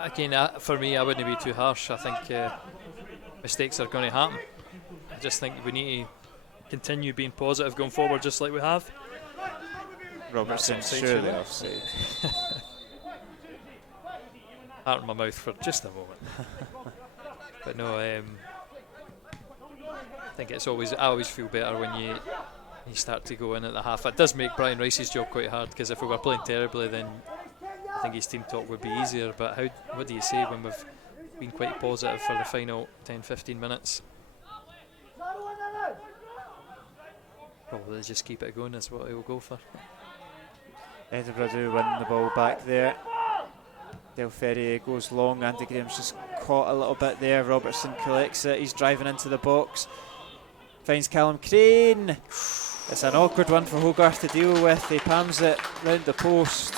Again, for me, I wouldn't be too harsh. I think mistakes are going to happen. I just think we need to continue being positive going forward, just like we have. Robertson surely offside. Heart in my mouth for just a moment. But no, I think I always feel better when you start to go in at the half. It does make Brian Rice's job quite hard, because if we were playing terribly, then I think his team talk would be easier. But what do you say when we've been quite positive for the final 10-15 minutes? Probably just keep it going is what he'll go for. Edinburgh do win the ball back there. Del Ferrier goes long. Andy Graham's just caught a little bit there. Robertson collects it. He's driving into the box. Finds Callum Crane. It's an awkward one for Hogarth to deal with. He palms it round the post.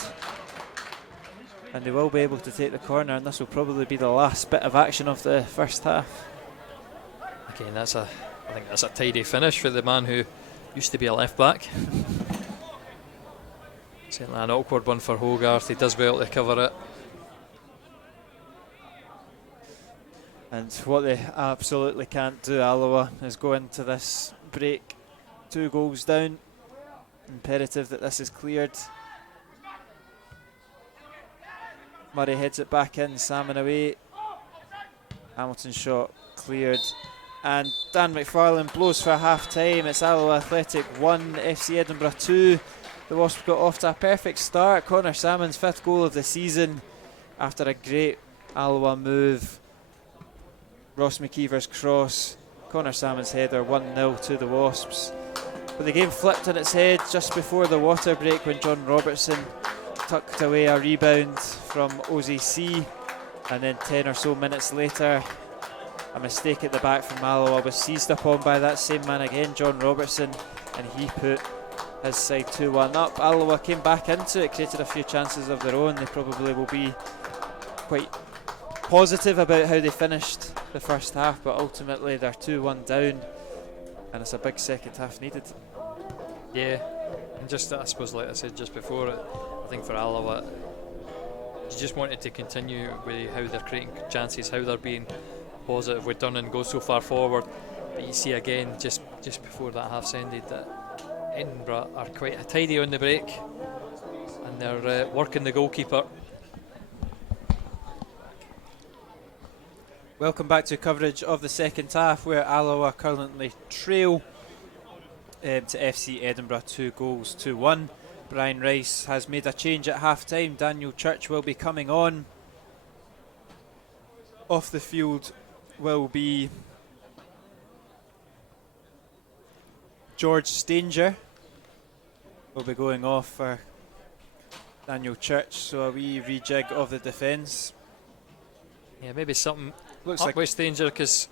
And they will be able to take the corner, and this will probably be the last bit of action of the first half. Again, I think that's a tidy finish for the man who used to be a left back. Certainly an awkward one for Hogarth. He does well to cover it. And what they absolutely can't do, Alloa, is go into this break 2 goals down. Imperative that this is cleared. Murray heads it back in, Salmon away. Hamilton's shot cleared. And Dan McFarlane blows for half time. It's Alloa Athletic 1, FC Edinburgh 2. The Wasps got off to a perfect start. Connor Salmon's 5th goal of the season after a great Alloa move. Ross McKeever's cross, Connor Salmon's header, 1-0 to the Wasps. But the game flipped on its head just before the water break when John Robertson tucked away a rebound from OZC, and then 10 or so minutes later a mistake at the back from Alloa was seized upon by that same man again, John Robertson, and he put his side 2-1 up. Alloa came back into it, created a few chances of their own. They probably will be quite positive about how they finished the first half, but ultimately they're 2-1 down, and it's a big second half needed. Yeah, and just I suppose, like I said just before, I think for Alloa, you just wanted to continue with how they're creating chances, how they're being positive with Dunnan go so far forward. But you see again, just before that half's ended, that Edinburgh are quite tidy on the break, and they're working the goalkeeper. Welcome back to coverage of the second half, where Alloa currently trail to FC Edinburgh 2-1. Brian Rice has made a change at half time. Daniel Church will be coming on. Off the field will be George Stanger. Will be going off for Daniel Church, so a wee rejig of the defence. Yeah, maybe something Looks up like with Stanger, because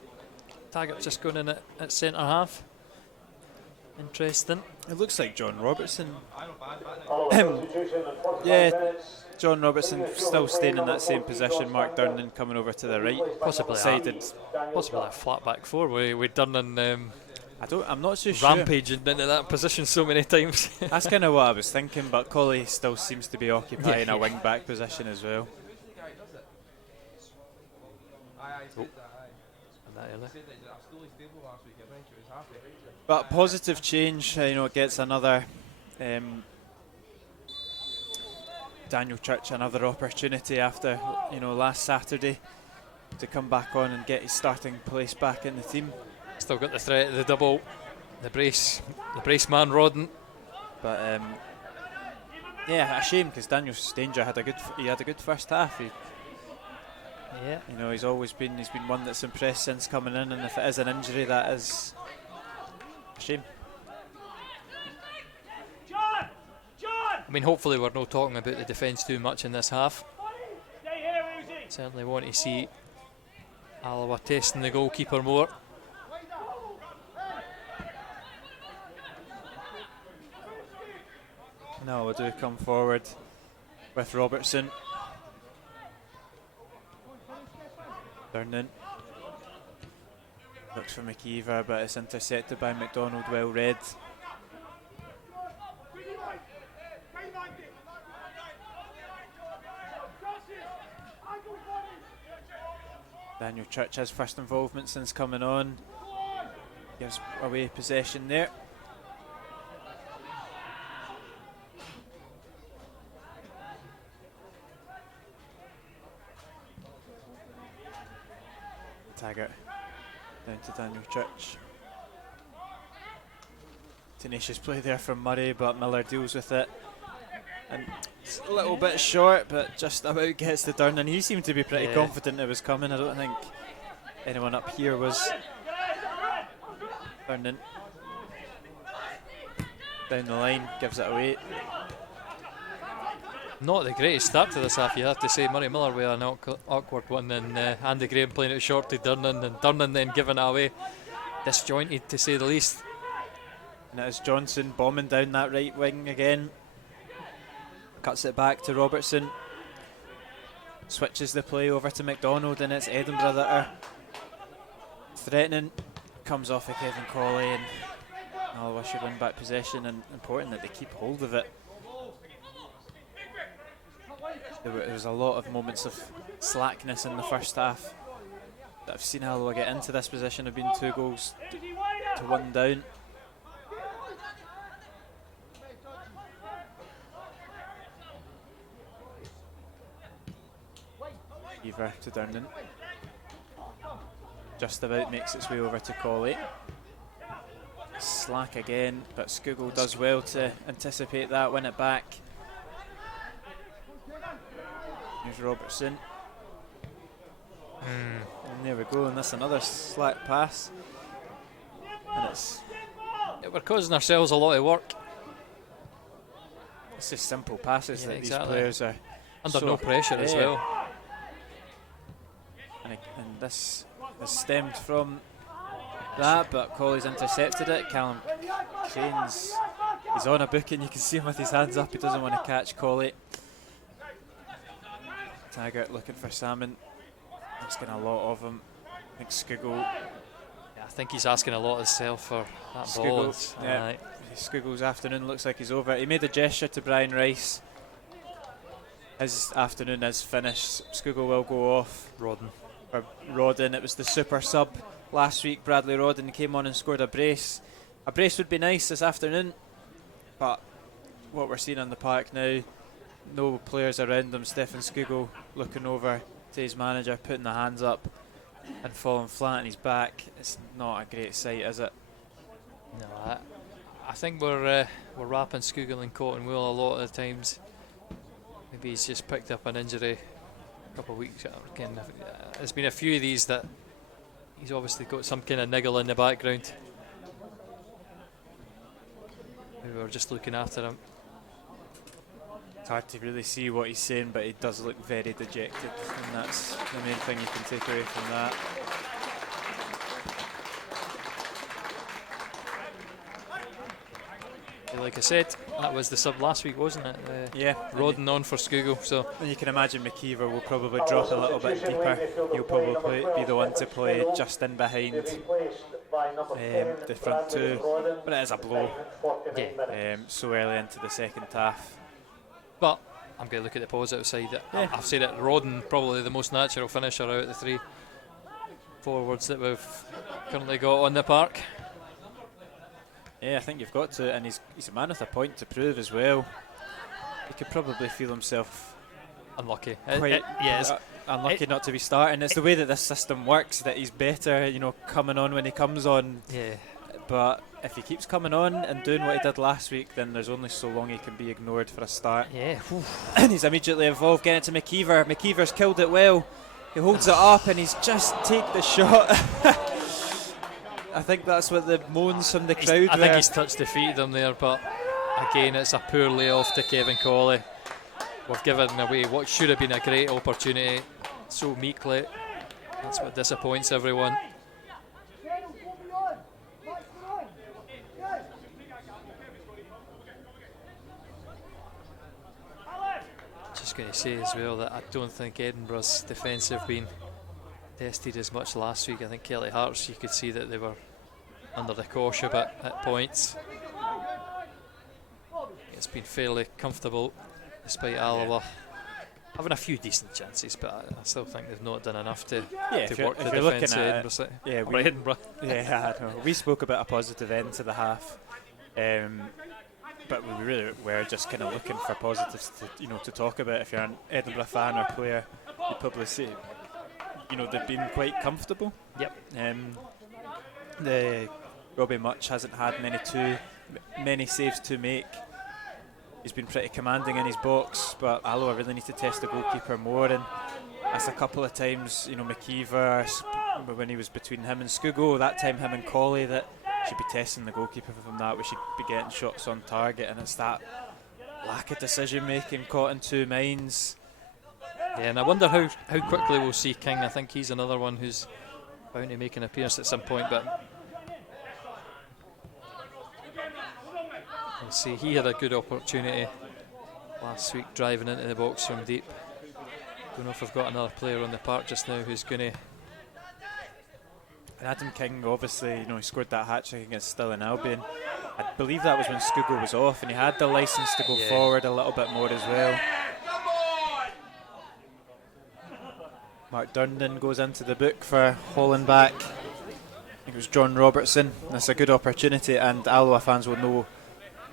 Taggart's just going in at centre half. Interesting. it looks like John Robertson. Substitution in 45 Yeah, minutes. John Robertson still staying in that same position. Mark Durnan coming over to the right. Possibly Sided. a flat back four with Durnan I'm not so sure. rampaging into that position so many times. That's kind of what I was thinking, but Colley still seems to be occupying Yeah. a wing back position as well. that early. But positive change, gets another Daniel Church another opportunity after last Saturday to come back on and get his starting place back in the team. Still got the threat of the double, the brace man Rodden. But yeah, a shame because Daniel Stanger had a good first half. Yeah. He's been one that's impressed since coming in, and if it is an injury, that is a shame. I mean, hopefully we're not talking about the defence too much in this half. Certainly want to see Alloa testing the goalkeeper more. No, we do come forward with Robertson. Durnan looks for McKeever, but it's intercepted by McDonald, well read. Daniel Church, his first involvement since coming on, gives away possession there. Taggart down to Daniel Church. Tenacious play there from Murray, but Miller deals with it. And it's a little bit short, but just about gets the turn. And he seemed to be pretty confident it was coming. I don't think anyone up here was. Turning down the line, gives it away. Not the greatest start to this half, you have to say. Murray Miller with an awkward one, and Andy Graham playing it short to Durnan, and Durnan then giving it away. Disjointed, to say the least. And it is Johnson bombing down that right wing again. Cuts it back to Robertson. Switches the play over to McDonald, and it's Edinburgh that are threatening. Comes off of Kevin Colley, and Alloa should win back possession, and important that they keep hold of it. There was a lot of moments of slackness in the first half that I've seen Alloa get into this position. Have been 2 goals to 1 down. Beaver to Durnan. Just about makes its way over to Colley. Slack again, but Skugel does well to anticipate that, win it back. Here's Robertson. And there we go, and that's another slack pass. And We're causing ourselves a lot of work. It's just simple passes that exactly. These players are under so no pressure as well. And this has stemmed from that, but Colley's intercepted it. Callum Crane's he's on a booking, you can see him with his hands up, he doesn't want to catch Colley. Taggart looking for Salmon, asking a lot of him. I think Skugel. Yeah, I think he's asking a lot of himself for that ball. Skugel's afternoon looks like he's over. He made a gesture to Brian Rice. His afternoon is finished. Skugel will go off. Rodden. It was the super sub last week. Bradley Rodden came on and scored a brace. A brace would be nice this afternoon, but what we're seeing on the park now, no players around him. Stefan Skugel looking over to his manager, putting the hands up and falling flat on his back. It's not a great sight, is it? No, I think we're wrapping Skugel in cotton wool a lot of the times. Maybe he's just picked up an injury a couple of weeks. Again, there's been a few of these that he's obviously got some kind of niggle in the background. Maybe we're just looking after him. It's hard to really see what he's saying, but he does look very dejected, and that's the main thing you can take away from that. Like I said, that was the sub last week, wasn't it? Yeah. Rodden on for Skugel, so. And you can imagine McKeever will probably drop a little bit deeper. He'll probably be the one to play just in behind the front two, but it is a blow. Yeah. So early into the second half. But I'm going to look at the positive side. I've said it, Rodden probably the most natural finisher out of the three. forwards that we've currently got on the park. Yeah, I think you've got to, and he's a man with a point to prove as well. He could probably feel himself Unlucky. quite unlucky not to be starting. It's the way that this system works that he's better, coming on when he comes on. Yeah. But if he keeps coming on and doing what he did last week, then there's only so long he can be ignored for a start. Yeah. And he's immediately involved, getting to McKeever. McKeever's killed it well. He holds it up and he's just take the shot. I think that's what the moans from the crowd I think he's touched the feet of them there, but again, it's a poor layoff to Kevin Colley. We've given away what should have been a great opportunity so meekly. That's what disappoints everyone. Just going to say as well that I don't think Edinburgh's defence have been tested as much last week. I think Kelly Hearts, you could see that they were under the cosh a bit at points. It's been fairly comfortable despite Alloa having a few decent chances, but I still think they've not done enough to work the defence of Edinburgh City. Edinburgh. Yeah, I know. We spoke about a positive end to the half, but we really were just kind of looking for positives to talk about. If you're an Edinburgh fan or player, you'd probably say they've been quite comfortable. Yep. The Robbie Much hasn't had many saves to make. He's been pretty commanding in his box, but Alloa really need to test the goalkeeper more, and that's a couple of times, McKeever, when he was between him and Scugo, that time him and Colley, that should be testing the goalkeeper from that. We should be getting shots on target, and it's that lack of decision making, caught in two minds. Yeah, and I wonder how quickly we'll see King. I think he's another one who's bound to make an appearance at some point, but we'll see. He had a good opportunity last week driving into the box from deep. Don't know if we've got another player on the park just now who's going to. Adam King, obviously, he scored that hat-trick against Stirling Albion. I believe that was when Scugo was off, and he had the licence to go forward a little bit more as well. Mark Durnan goes into the book for hauling back. I think it was John Robertson. That's a good opportunity, and Alloa fans will know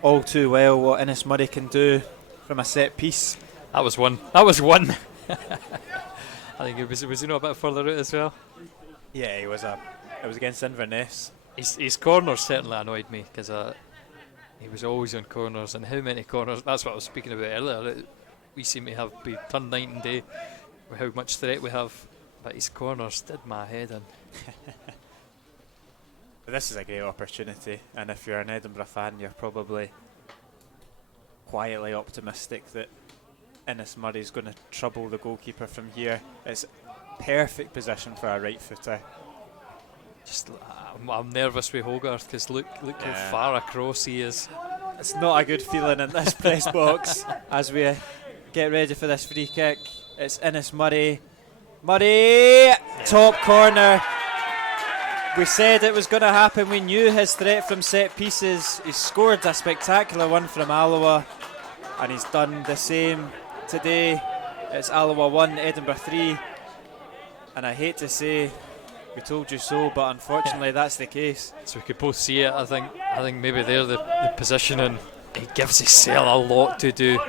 all too well what Innes Murray can do from a set piece. That was one. I think it was a bit further out as well. Yeah, it was against Inverness. His corners certainly annoyed me because he was always on corners, and how many corners, that's what I was speaking about earlier, we seem to have been turned night and day with how much threat we have, but his corners did my head in. But this is a great opportunity, and if you're an Edinburgh fan, you're probably quietly optimistic that Innes Murray's going to trouble the goalkeeper from here. It's perfect position for a right footer. I'm nervous with Hogarth because look how far across he is. It's not a good feeling in this press box as we get ready for this free kick. It's Innes Murray. Top corner. We said it was going to happen. We knew his threat from set pieces. He's scored a spectacular one from Alloa, and he's done the same today. It's Alloa 1, Edinburgh 3, and I hate to say we told you so, but unfortunately that's the case. So we could both see it. I think maybe there the positioning, he gives himself a lot to do.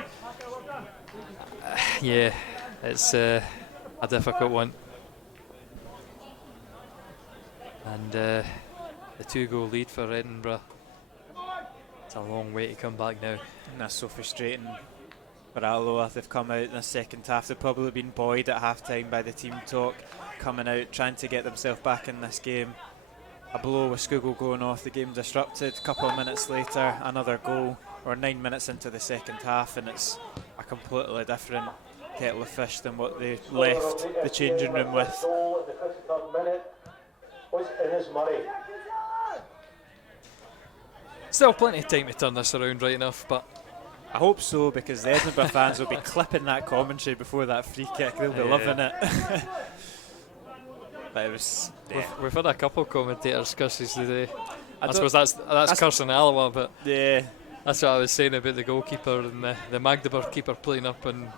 It's a difficult one. And the 2-goal lead for Edinburgh, it's a long way to come back now. And that's so frustrating for Alloa. They've come out in the second half. They've probably been buoyed at half time by the team talk, coming out trying to get themselves back in this game. A blow with Scugo going off, the game disrupted. A couple of minutes later, another goal. We're 9 minutes into the second half, and it's a completely different kettle of fish than what they left the changing room with. Innes Murray. Still plenty of time to turn this around right enough, but I hope so, because the Edinburgh fans will be clipping that commentary before that free kick. They'll be loving it. But it was, we've had a couple of commentators curses today. I suppose that's cursing Alloa, but that's what I was saying about the goalkeeper and the Magdeburg keeper playing up and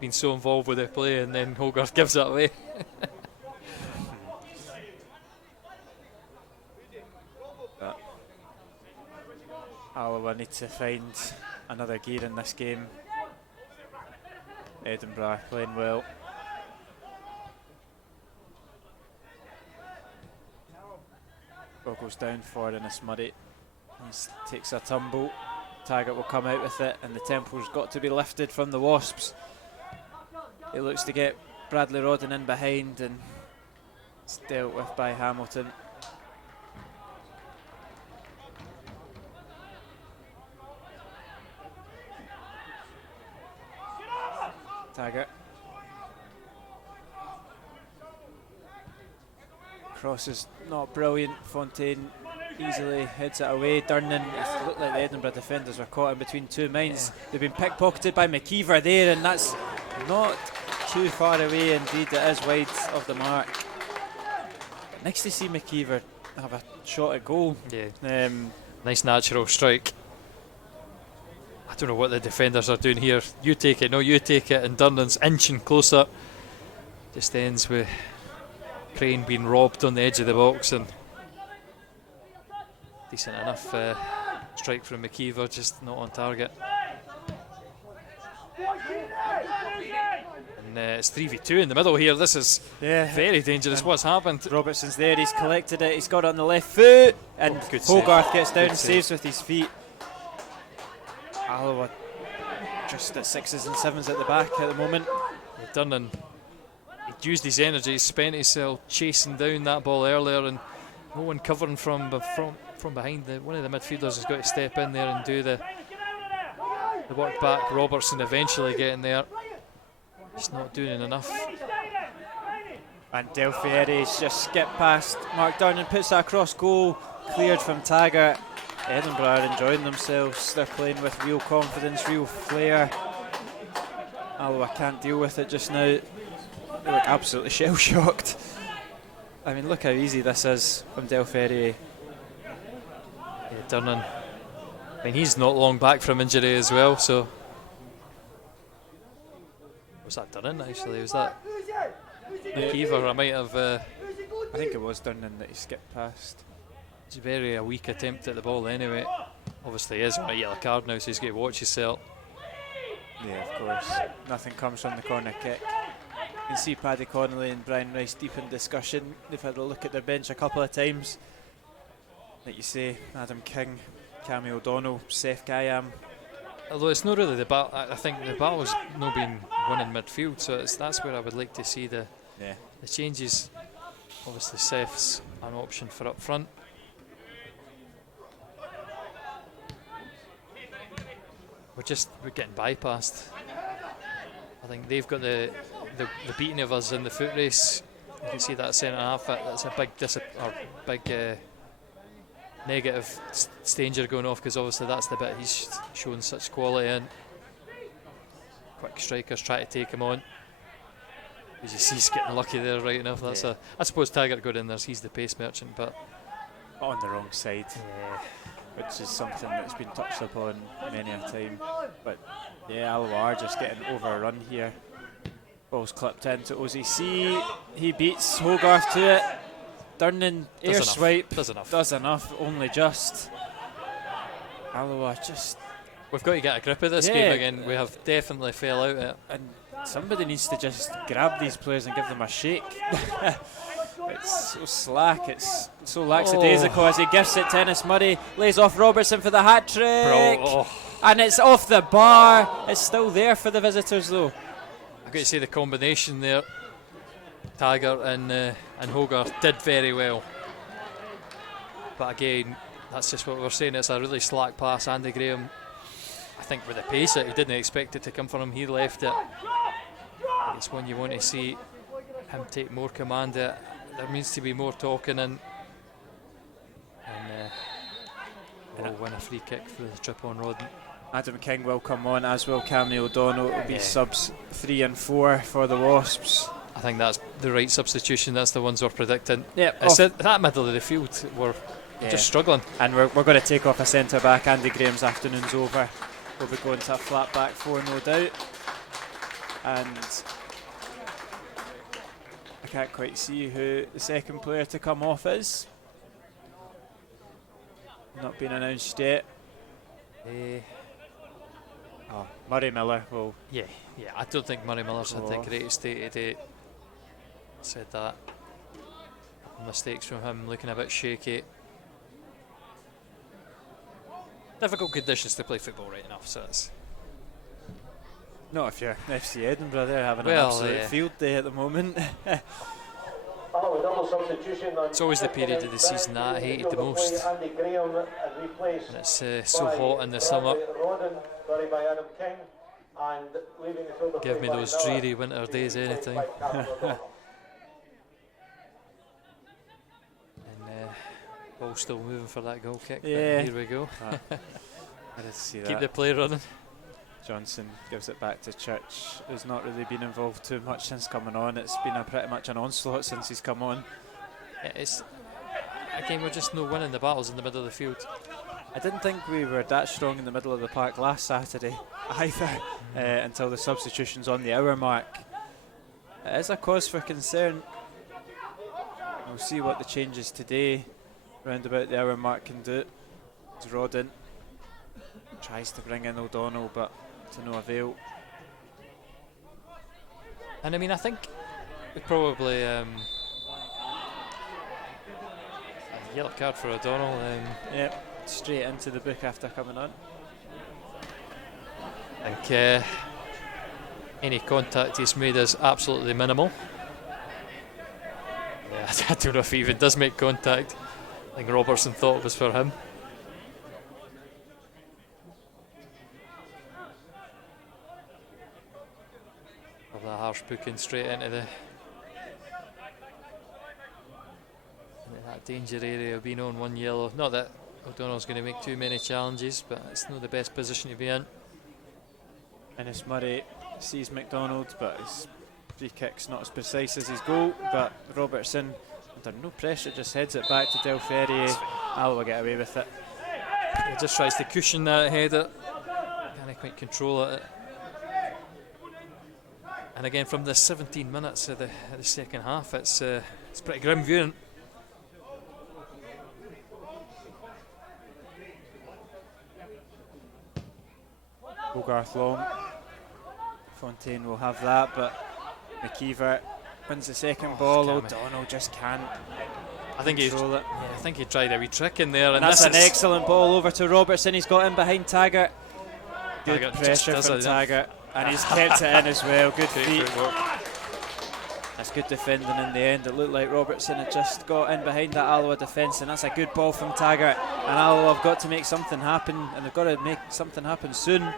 being so involved with the play, and then Hogarth gives that away. Alloa need to find another gear in this game. Edinburgh playing well. Ball goes down for Innes Murray. He takes a tumble. Taggart will come out with it, and the tempo's got to be lifted from the Wasps. It looks to get Bradley Rodden in behind, and it's dealt with by Hamilton. Taggart. Cross is not brilliant. Fontaine easily heads it away. Durnan, it looked like the Edinburgh defenders were caught in between two minds. They've been pickpocketed by McKeever there, and that's not too far away. Indeed, it is wide of the mark. Nice to see McKeever have a shot at goal. Yeah. Nice natural strike. I don't know what the defenders are doing here. You take it, no, you take it, and Durnan's inching closer. Just ends with Crane being robbed on the edge of the box, and decent enough strike from McKeever, just not on target. And it's 3v2 in the middle here. This is very dangerous. What's happened? Robertson's there, he's collected it, he's got it on the left foot, and Hogarth save. gets down Good and save. saves with his feet. Alloa just at 6s and 7s at the back at the moment. Durnan, he'd used his energy, spent himself chasing down that ball earlier, and no one covering from behind. One of the midfielders has got to step in there and do the work back. Robertson eventually getting there. He's not doing enough. And Del Fiere's just skipped past Mark Durnan, puts that across goal, cleared from Taggart. Edinburgh are enjoying themselves. They're playing with real confidence, real flair. Alloa can't deal with it just now. They look absolutely shell-shocked. I mean, look how easy this is from Del Ferrier. Yeah, Durnan. I mean, he's not long back from injury as well, so. Was that Durnan actually? Was that McKeever? I might have. I think it was Durnan that he skipped past. It's a very weak attempt at the ball anyway. Obviously, he is on a yellow card now, so he's got to watch himself. Yeah, of course. Nothing comes from the corner kick. You can see Paddy Connolly and Brian Rice deep in discussion. They've had a look at their bench a couple of times. Like you say, Adam King, Cammy O'Donnell, Seth Kayam. Although it's not really the battle, I think the battle's not been won in midfield, so that's where I would like to see the changes. Obviously, Seth's an option for up front. We're getting bypassed. I think they've got the beating of us in the foot race. You can see that centre half. That's a big negative Stanger going off, because obviously that's the bit he's shown such quality in. Quick strikers try to take him on. As you see, he's getting lucky there, right enough. That's I suppose Taggart got in there. He's the pace merchant, but on the wrong side. Which is something that's been touched upon many a time. But yeah, Alloa are just getting overrun here. Ball's clipped into OZC. He beats Hogarth to it. Durnan air swipe. Does enough, only just. Alloa just. We've got to get a grip of this game again. We have definitely fell out at it. And somebody needs to just grab these players and give them a shake. It's so slack, it's so lackadaisical as he gifts it to Innes Murray, lays off Robertson for the hat-trick, and it's off the bar. It's still there for the visitors though. I've got to say the combination there, Taggart and Hogarth did very well. But again, that's just what we're saying, it's a really slack pass. Andy Graham, I think with the pace he didn't expect it to come from him, he left it. It's when you want to see him take more command. There needs to be more talking, and we'll win a free kick for the trip on Rodden. Adam King will come on, as will Cammy O'Donnell. It will be subs 3 and 4 for the Wasps. I think that's the right substitution. That's the ones we're predicting. Yeah, that middle of the field, we're just struggling. And we're going to take off a centre back. Andy Graham's afternoon's over. We'll be going to a flat back 4, no doubt. And I can't quite see who the second player to come off is. Not been announced yet. Oh, Murray Miller will. Yeah, I don't think Murray Miller's had the greatest day today. Said that. Mistakes from him, looking a bit shaky. Difficult conditions to play football right enough, so it's... Not if you're FC Edinburgh, they're having an absolute field day at the moment. It's always the period of the season that I hated the most. And it's so hot in the summer. Give me those dreary winter days anytime. Ball still moving for that goal kick. Yeah. Here we go. I did see that. Keep the play running. Johnson gives it back to Church, who's not really been involved too much since coming on. It's been pretty much an onslaught since he's come on. It's again, we're just no winning the battles in the middle of the field. I didn't think we were that strong in the middle of the park last Saturday either, until the substitutions on the hour mark. It is a cause for concern. We'll see what the changes today round about the hour mark can do. It's Rodden tries to bring in O'Donnell, but to no avail. And I mean, I think we probably a yellow card for O'Donnell. Yep, straight into the book after coming on. I think any contact he's made is absolutely minimal. Yeah, I don't know if he even does make contact. I think Robertson thought it was for him. Of that harsh booking straight into that danger area of being on one yellow. Not that O'Donnell's going to make too many challenges, but it's not the best position to be in. Ennis Murray sees McDonald, but his free kick's not as precise as his goal. But Robertson, under no pressure, just heads it back to Del Ferrier. Alloa get away with it. He just tries to cushion that header. Can't quite control it. And again, from the 17 minutes of the second half, it's pretty grim viewing. Hogarth long. Fontaine will have that, but McKeever wins the second ball. O'Donnell just can't. I think control it. Yeah, I think he tried a wee trick in there, and that's an excellent ball over to Robertson. He's got in behind Taggart. Good pressure from Taggart, and he's kept it in as well. Good feet. That's good defending in the end. It looked like Robertson had just got in behind that Alloa defence, and that's a good ball from Taggart. And Alloa have got to make something happen, and they've got to make something happen soon.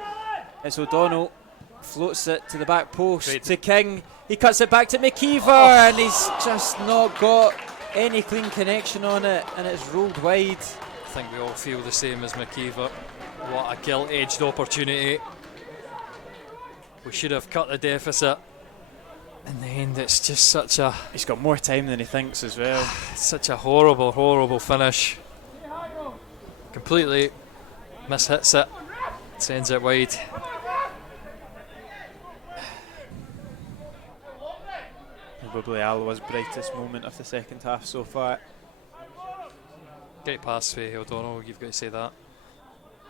It's O'Donnell, floats it to the back post to King. He cuts it back to McKeever, and he's just not got any clean connection on it, and it's rolled wide. I think we all feel the same as McKeever. What a gilt-edged opportunity. We should have cut the deficit. In the end, it's just such a... He's got more time than he thinks as well. Such a horrible, horrible finish. Completely mishits it. Sends it wide. Probably Alloa's brightest moment of the second half so far. Great pass for O'Donnell, you've got to say that.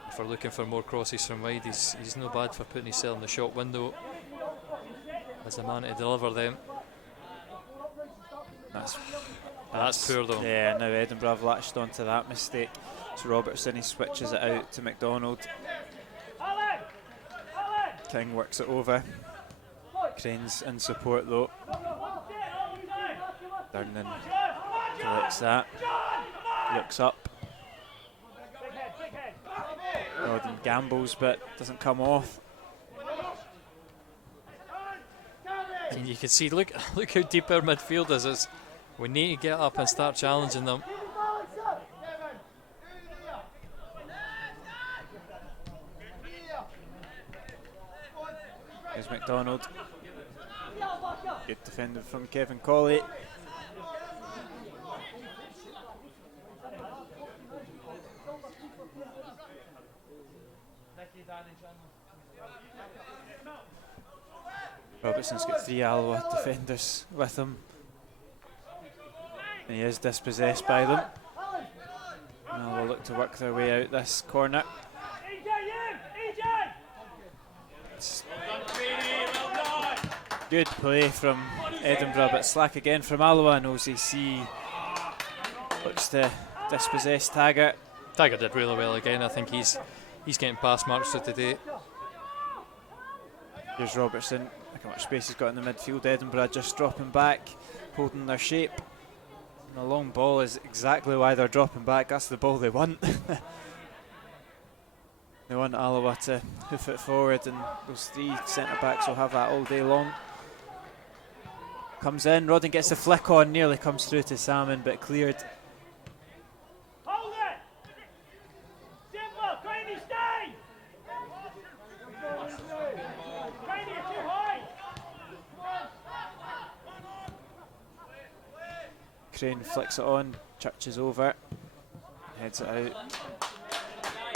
If we're looking for more crosses from wide, he's no bad for putting himself in the shot window as a man to deliver them. That's poor though. Yeah, now Edinburgh have latched onto that mistake. It's Robertson, he switches it out to McDonald. King works it over. Crane's in support though. Durnan collects that. Looks up. Rodden gambles but doesn't come off. And you can see, look how deep our midfield is. We need to get up and start challenging them. There's McDonald. Good defending from Kevin Colley. Robertson's got 3 Alloa defenders with him, and he is dispossessed by them. And they'll look to work their way out this corner. Good play from Edinburgh, but slack again from Alloa, and OCC looks to dispossess Taggart. Taggart did really well again. I think he's getting pass marks for today. Here's Robertson. Look how much space he's got in the midfield. Edinburgh just dropping back, holding their shape. And the long ball is exactly why they're dropping back. That's the ball they want. They want Alloa to hoof it forward, and those three centre-backs will have that all day long. Comes in, Rodden gets the flick on, nearly comes through to Salmon, but cleared. Hold it! Simple, Craney, stay! Craney, you're too high! Crane flicks it on, churches over, heads it out.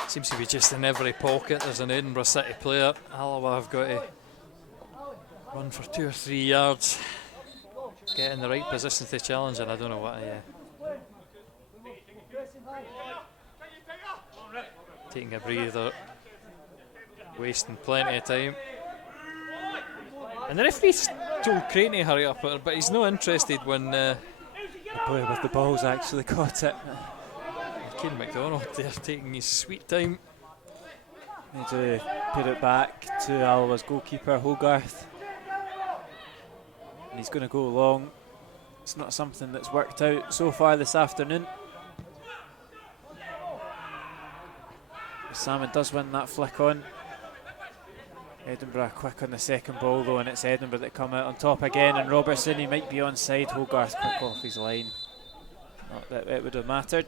Seems to be just in every pocket. There's an Edinburgh City player. Alloa have got to run for 2 or 3 yards, get in the right position to challenge, and I don't know what taking a breather, wasting plenty of time. And the referee's told Crane to hurry up, but he's not interested when The player with the ball's actually caught it. Kieran McDonald there taking his sweet time. Need to put it back to Alloa's goalkeeper, Hogarth. And he's going to go long. It's not something that's worked out so far this afternoon. Salmon does win that flick on. Edinburgh quick on the second ball though, and it's Edinburgh that come out on top again, and Robertson, he might be onside. Hogarth quick off his line. Not that it would have mattered.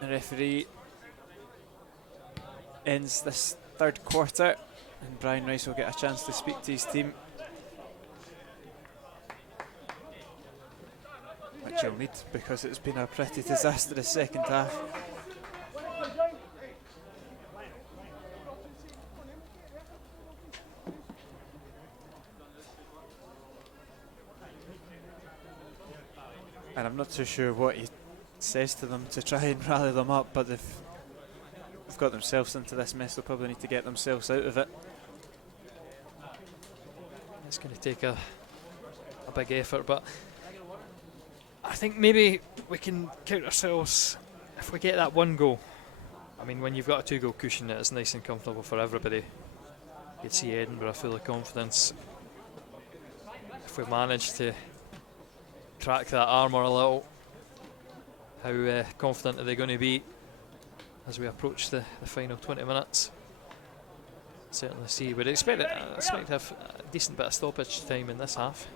The referee ends this third quarter, and Brian Rice will get a chance to speak to his team, which he'll need because it's been a pretty disastrous second half. And I'm not too sure what he says to them to try and rally them up, but they've got themselves into this mess. They'll probably need to get themselves out of it. It's going to take a big effort, but I think maybe we can count ourselves if we get that one goal. I mean, when you've got a 2-goal cushion, it's nice and comfortable for everybody. You'd see Edinburgh full of confidence. If we manage to crack that armour a little, how confident are they going to be as we approach the final 20 minutes? Certainly see. We'd expect to have a decent bit of stoppage time in this half.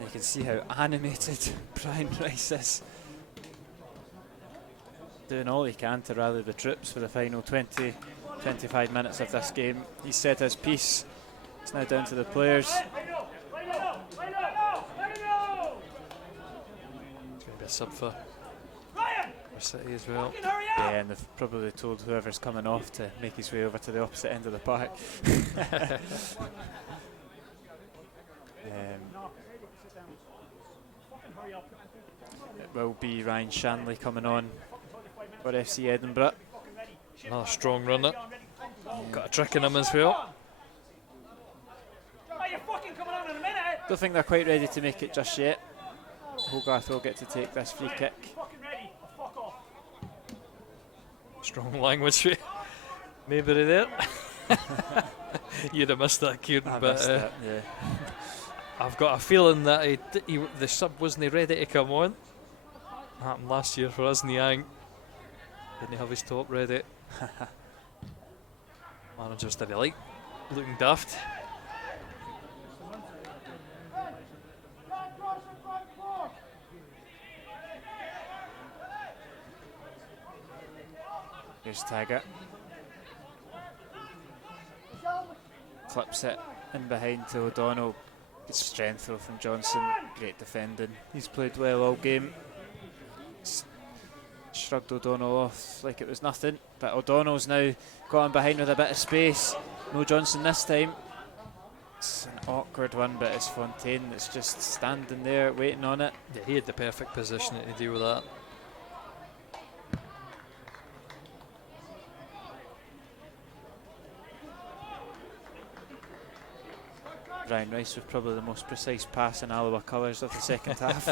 You can see how animated Brian Rice is. Doing all he can to rally the troops for the final 20-25 minutes of this game. He's said his piece. It's now down to the players. It's going to be a sub for City as well. Yeah, and they've probably told whoever's coming off to make his way over to the opposite end of the park. It will be Ryan Shanley coming on for FC Edinburgh. Another strong runner. Got a trick in him as well. Don't think they're quite ready to make it just yet. Hogarth will get to take this free kick. Strong language. Maybe there. You'd have missed that, Kieran, but that, yeah. I've got a feeling that the sub wasn't ready to come on. Happened last year for us, Niang. Didn't have his top ready. Managers did he like looking daft. Here's Taggart. Flips it in behind to O'Donnell. Good strength though from Johnson. Great defending. He's played well all game. Shrugged O'Donnell off like it was nothing, but O'Donnell's now got him behind with a bit of space. No Johnson this time. It's an awkward one, but it's Fontaine that's just standing there waiting on it. Yeah, he had the perfect position to deal with that. Brian Rice with probably the most precise pass in Alloa colours of the second half.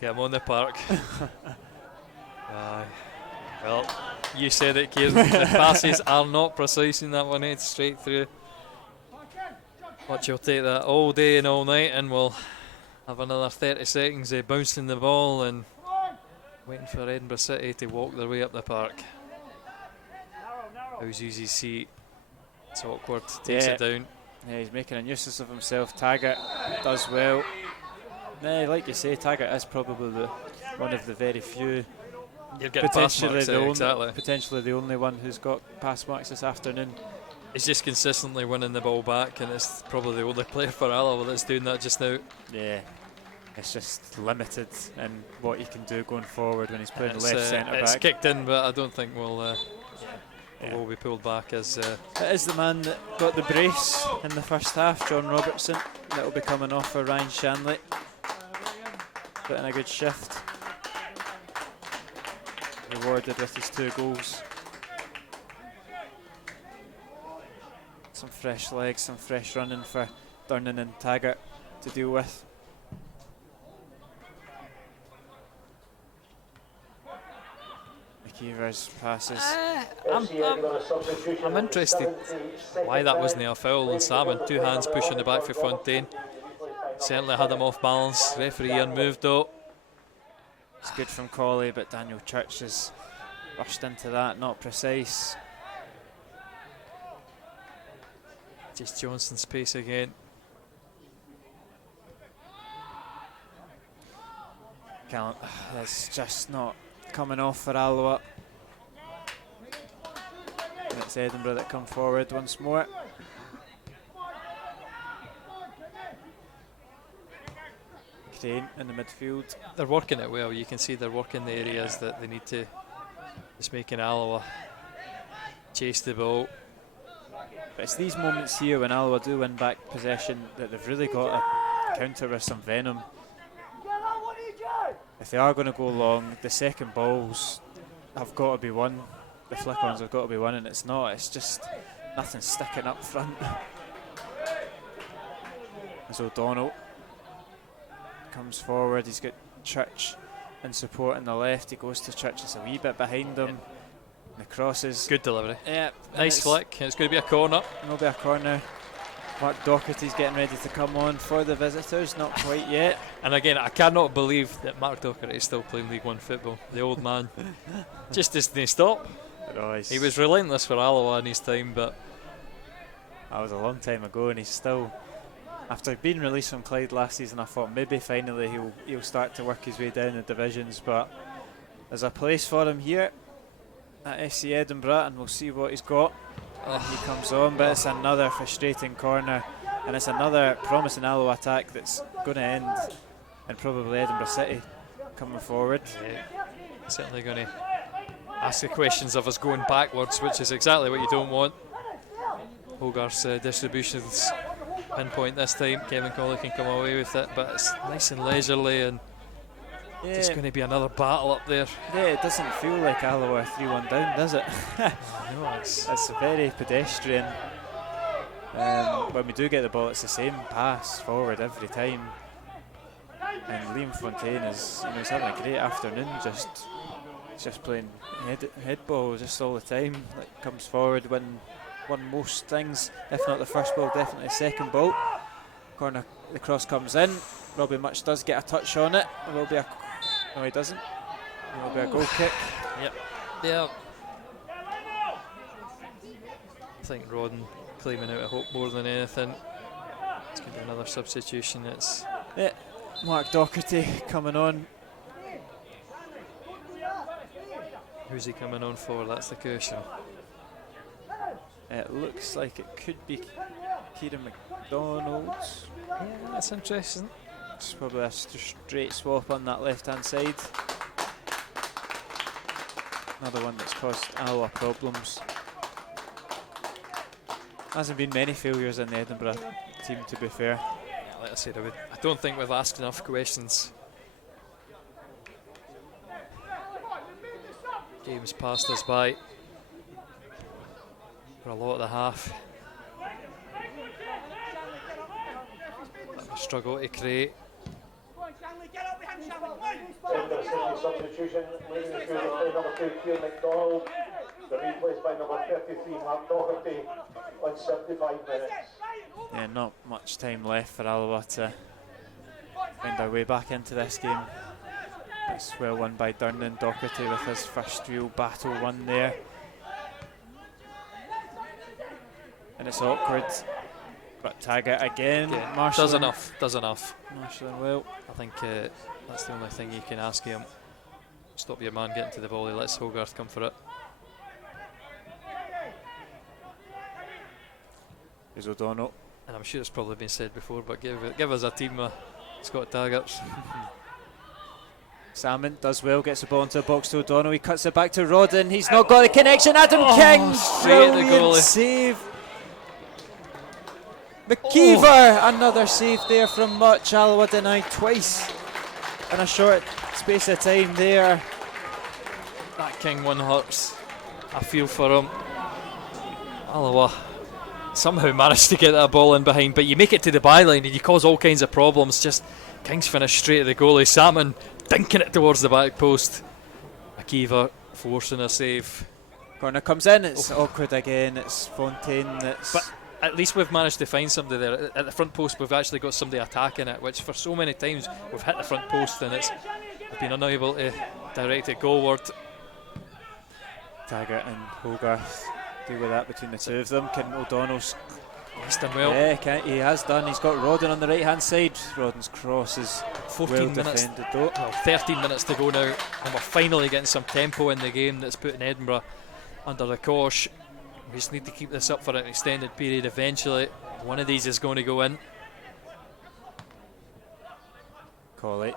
Get him on the park. Well, you said it, Kieran. The passes are not precise in that one. It's straight through. Watch, you'll take that all day and all night, and we'll have another 30 seconds of bouncing the ball and waiting for Edinburgh City to walk their way up the park. How's easy seat? It's awkward. Takes it down. Yeah, he's making a nuisance of himself. Taggart does well. Like you say, Taggart is probably one of the very few, You're getting pass marks there, exactly. Potentially the only one who's got pass marks this afternoon. He's just consistently winning the ball back, and it's probably the only player for Alloa that's doing that just now. Yeah, it's just limited in what he can do going forward when he's playing left centre back. It's kicked in, but I don't think we'll be pulled back as. It is the man that got the brace in the first half, John Robertson. That will be coming off for Ryan Shanley. Put in a good shift. Rewarded with his 2 goals. Some fresh legs, some fresh running for Durnan and Taggart to deal with. McKeever's passes. I'm interested why that wasn't a foul on Salmon. 2 hands pushing the back for Fontaine. Certainly had him off balance. Referee unmoved though. It's good from Colley, but Daniel Church has rushed into that, not precise. Just Johnson's pace again. It's just not coming off for Alloa. And it's Edinburgh that come forward once more. Crane in the midfield. They're working it well. You can see they're working the areas that they need to. Just making Alloa chase the ball. But it's these moments here when Alloa do win back possession that they've really got to counter with some venom. If they are going to go long, the second balls have got to be won. The flick-ons have got to be won, and it's not. It's just nothing sticking up front. As O'Donnell comes forward, he's got Church in support on the left. He goes to Church, it's a wee bit behind him. And the crosses. Good delivery. Yeah, nice flick. It's going to be a corner. It'll be a corner. Mark Docherty's getting ready to come on for the visitors, not quite yet. And again, I cannot believe that Mark Docherty is still playing League One football. The old man just doesn't stop. He was relentless for Alloa in his time, but that was a long time ago, and he's still. After being released from Clyde last season, I thought maybe finally he'll start to work his way down the divisions, but there's a place for him here at FC Edinburgh, and we'll see what he's got. He comes on, but it's another frustrating corner, and it's another promising Alloa attack that's going to end, and probably Edinburgh City coming forward. Certainly going to ask the questions of us going backwards, which is exactly what you don't want. Hogarth's distributions pinpoint this time. Kevin Colley can come away with it, but it's nice and leisurely, and it's going to be another battle up there. Yeah, it doesn't feel like Alloa 3-1 down, does it? No, it's very pedestrian. When we do get the ball, it's the same pass forward every time. And Liam Fontaine is, he's having a great afternoon. Just playing head ball just all the time. Like, comes forward, won most things, if not the first ball, definitely the second ball. Corner, the cross comes in. Robbie Much does get a touch on it. It will be a. No, he doesn't. It will be a goal kick. Yep. Yeah. I think Rodden claiming out of hope more than anything. It's going to be another substitution. It's Mark Docherty coming on. Who's he coming on for? That's the question. It looks like it could be Kieran McDonald. Yeah, that's interesting. It's probably a straight swap on that left-hand side. Another one that's caused Alloa problems. Hasn't been many failures in the Edinburgh team, to be fair. Yeah, like I said, I don't think we've asked enough questions. Game's passed us by for a lot of the half. struggle to create. Come on, Shanley, get up behind Shanley, come on! Edinburgh City substitution, leaving the field by number 2, Kieran McDonald. The replaced by number 33, Mark Doherty, on 75 minutes. Yeah, not much time left for Alloa to find their way back into this game. It's well won by Durnan. Doherty with his first real battle run there. And it's awkward, but Taggart again. Yeah, Marshalling. does enough. Marshalling well. I think that's the only thing you can ask him. Stop your man getting to the ball, he lets Hogarth come for it. Here's O'Donnell. And I'm sure it's probably been said before, but give us a team Scott Taggart's. Salmon does well, gets the ball into the box to O'Donnell. He cuts it back to Rodden. He's not got the connection. Adam King, straight at the brilliant goalie. save. McKeever, another save there from Much. Alloa denied twice in a short space of time there. That King one hurts. I feel for him. Alloa somehow managed to get that ball in behind, but you make it to the byline and you cause all kinds of problems. Just King's finished straight at the goalie. Salmon dinking it towards the back post. McKeever forcing a save. Corner comes in, it's awkward again. It's Fontaine that's... But at least we've managed to find somebody there. At the front post we've actually got somebody attacking it, which for so many times we've hit the front post and we've been unable to direct it goalward. Taggart and Hogarth deal with that between the two of them. Can O'Donnell's... He's done well. Yeah, he has done. He's got Rodden on the right hand side. Rodden's cross is 14 well minutes. defended though. Well, 13 minutes to go now, and we're finally getting some tempo in the game that's putting Edinburgh under the cosh. We just need to keep this up for an extended period. Eventually, one of these is going to go in. Colley.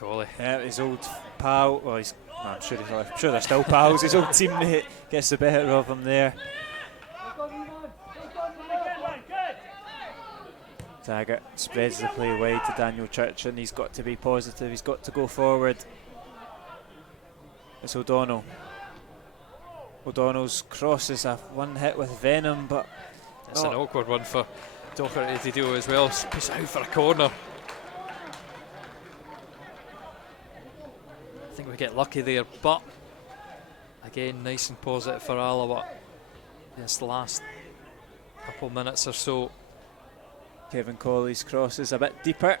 Golly. Yeah, his old pal. Well, I'm sure they're still pals. His old teammate gets the better of him there. Taggart spreads the play wide to Daniel Church, and he's got to be positive. He's got to go forward. It's O'Donnell. O'Donnell's cross is a one hit with venom, but it's an awkward one for Doherty to deal as well. Puts it out for a corner. I think we get lucky there, but again, nice and positive for Alloa. This last couple minutes or so. Kevin Colley's cross is a bit deeper.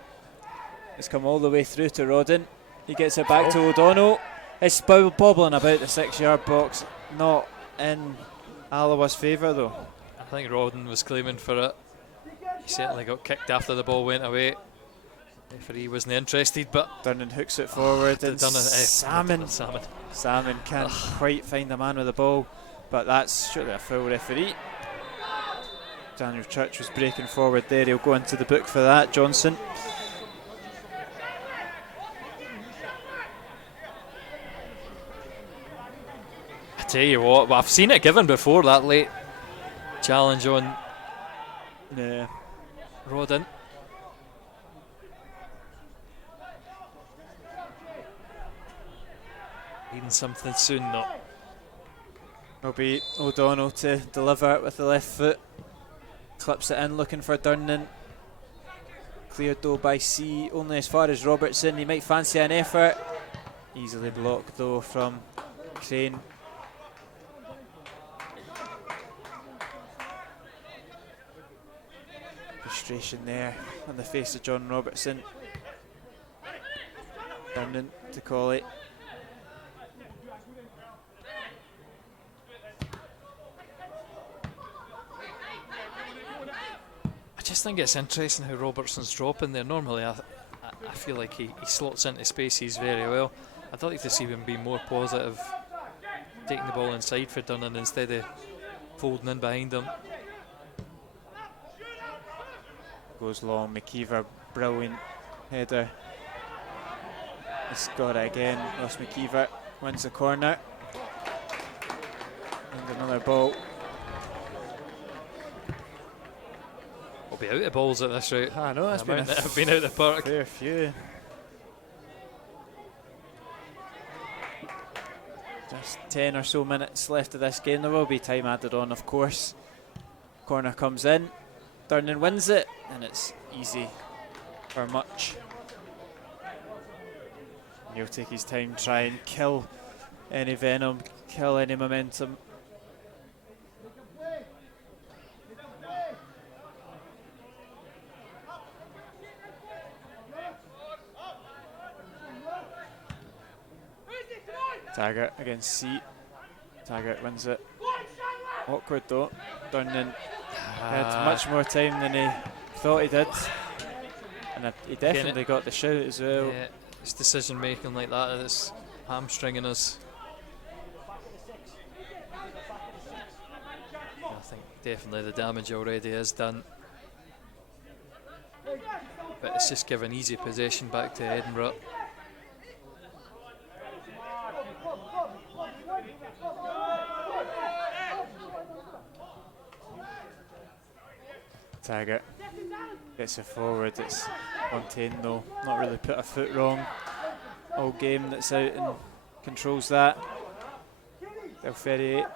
It's come all the way through to Rodden. He gets it back to O'Donnell. It's bobbling about the 6-yard box, not in Alloa's favour though. I think Rodden was claiming for it. He certainly got kicked after the ball went away. Referee wasn't interested, but Durnan hooks it forward, and Salmon can't quite find the man with the ball, but that's surely a full referee. Daniel Church was breaking forward there. He'll go into the book for that. Johnson. I tell you what, I've seen it given before, that late challenge on Rodden. Needing something soon though. It'll be O'Donnell to deliver it with the left foot. Clips it in, looking for Durnan. Cleared though by C, only as far as Robertson. He might fancy an effort. Easily blocked though from Crane. Frustration there on the face of John Robertson. Durnan to Colley. I just think it's interesting how Robertson's dropping there. Normally I feel like he slots into spaces very well. I'd like to see him be more positive, taking the ball inside for Durnan instead of folding in behind him. Goes long, McKeever, brilliant header. He's got it again. Ross McKeever wins the corner. And another ball. We'll be out of balls at this rate. I know, it's been been out the park. Fair few. Just 10 or so minutes left of this game. There will be time added on, of course. Corner comes in. Durnan wins it, and it's easy for much. And he'll take his time, try and kill any venom, kill any momentum. Taggart against C. Taggart wins it. Awkward though. Durnan had much more time than he thought he did. And he definitely got the shout as well. Yeah, it's decision making like that that's hamstringing us. I think definitely the damage already is done. But it's just given easy possession back to Edinburgh. Taggart gets it forward. It's Fontaine though, not really put a foot wrong all game, that's out and controls that. Delferrier.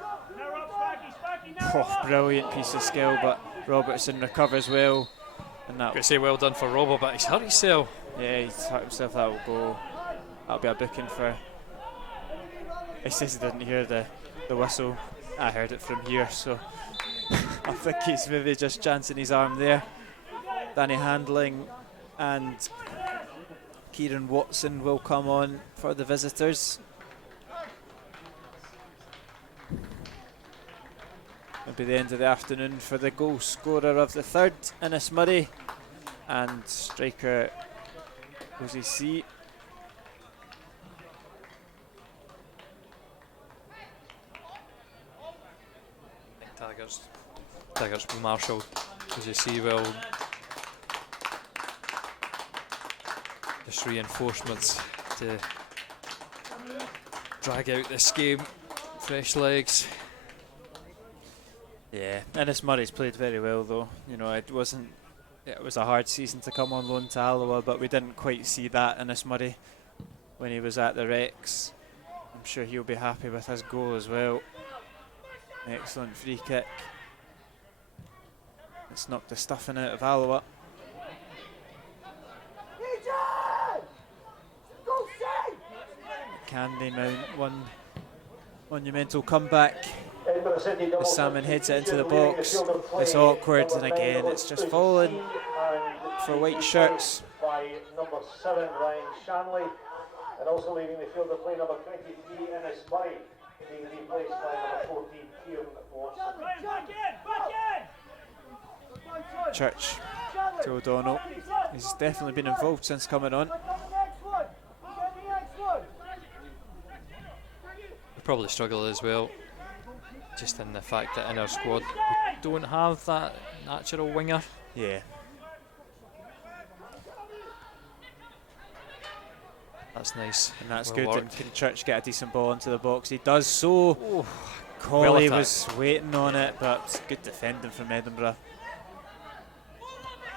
Oh, brilliant piece of skill, but Robertson recovers well. And that, Could say well done for Robbo, but he's hurt himself. yeah, he's hurt himself. That'll go. That'll be a booking for. He says he didn't hear the whistle. I heard it from here, so I think he's maybe just chancing his arm there. Danny Handling and Kieran Watson will come on for the visitors. It'll be the end of the afternoon for the goal scorer of the third, Innes Murray, and striker Rosie C. Taggart's marshalled, as you see, well. Just reinforcements to drag out this game. Fresh legs. Yeah, Innes Murray's played very well though. You know, it was a hard season to come on loan to Alloa, but we didn't quite see that Innes Murray when he was at the Rex. I'm sure he'll be happy with his goal as well. Excellent free kick. It's knocked the stuffing out of Alloa. Can they mount one monumental comeback? The Salmon heads it into the box. It's awkward, and again it's just fallen for white shirts. By number 7, Ryan Shanley, and also leaving the field of play number 23, Innes Murray, being replaced by number 14, Kieran Watson. Church to O'Donnell. He's definitely been involved since coming on. We probably struggle as well, just in the fact that in our squad we don't have that natural winger. Yeah. That's nice. And that's Well good. And worked. can Church get a decent ball into the box? He does so. Oh, Colley well was waiting on it, but good defending from Edinburgh.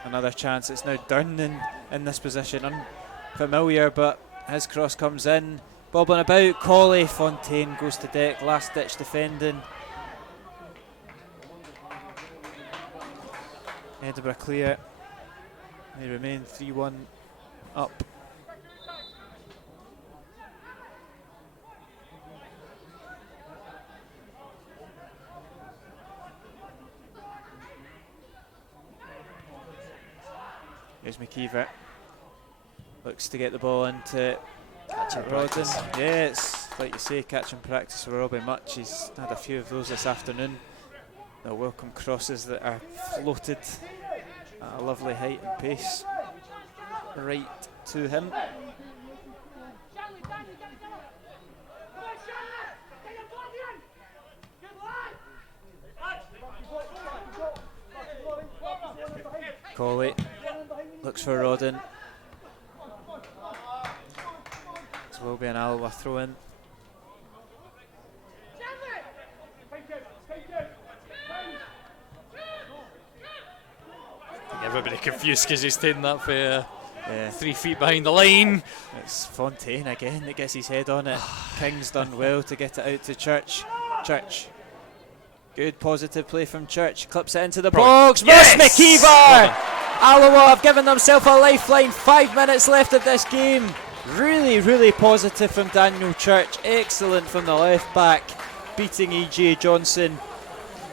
Another chance. It's now Durnan in this position. Unfamiliar, but his cross comes in. Bobbling about. Colley. Fontaine goes to deck. Last ditch defending. Edinburgh clear. They remain 3-1 up. Here's McKeever. Looks to get the ball into Rodden. Yeah, it's like you say, catching practice for Robbie Much. He's had a few of those this afternoon. The welcome crosses that are floated at a lovely height and pace right to him. Colley looks for Rodden. This will be an Alloa throw in. Everybody confused because he's taking that for 3 feet behind the line. It's Fontaine again that gets his head on it. King's done well to get it out to Church. Church. Good positive play from Church. Clips it into the box. Yes! Ross McKeever! Alloa have given themselves a lifeline. 5 minutes left of this game. Really, really positive from Daniel Church. Excellent from the left back, beating E.J. Johnson,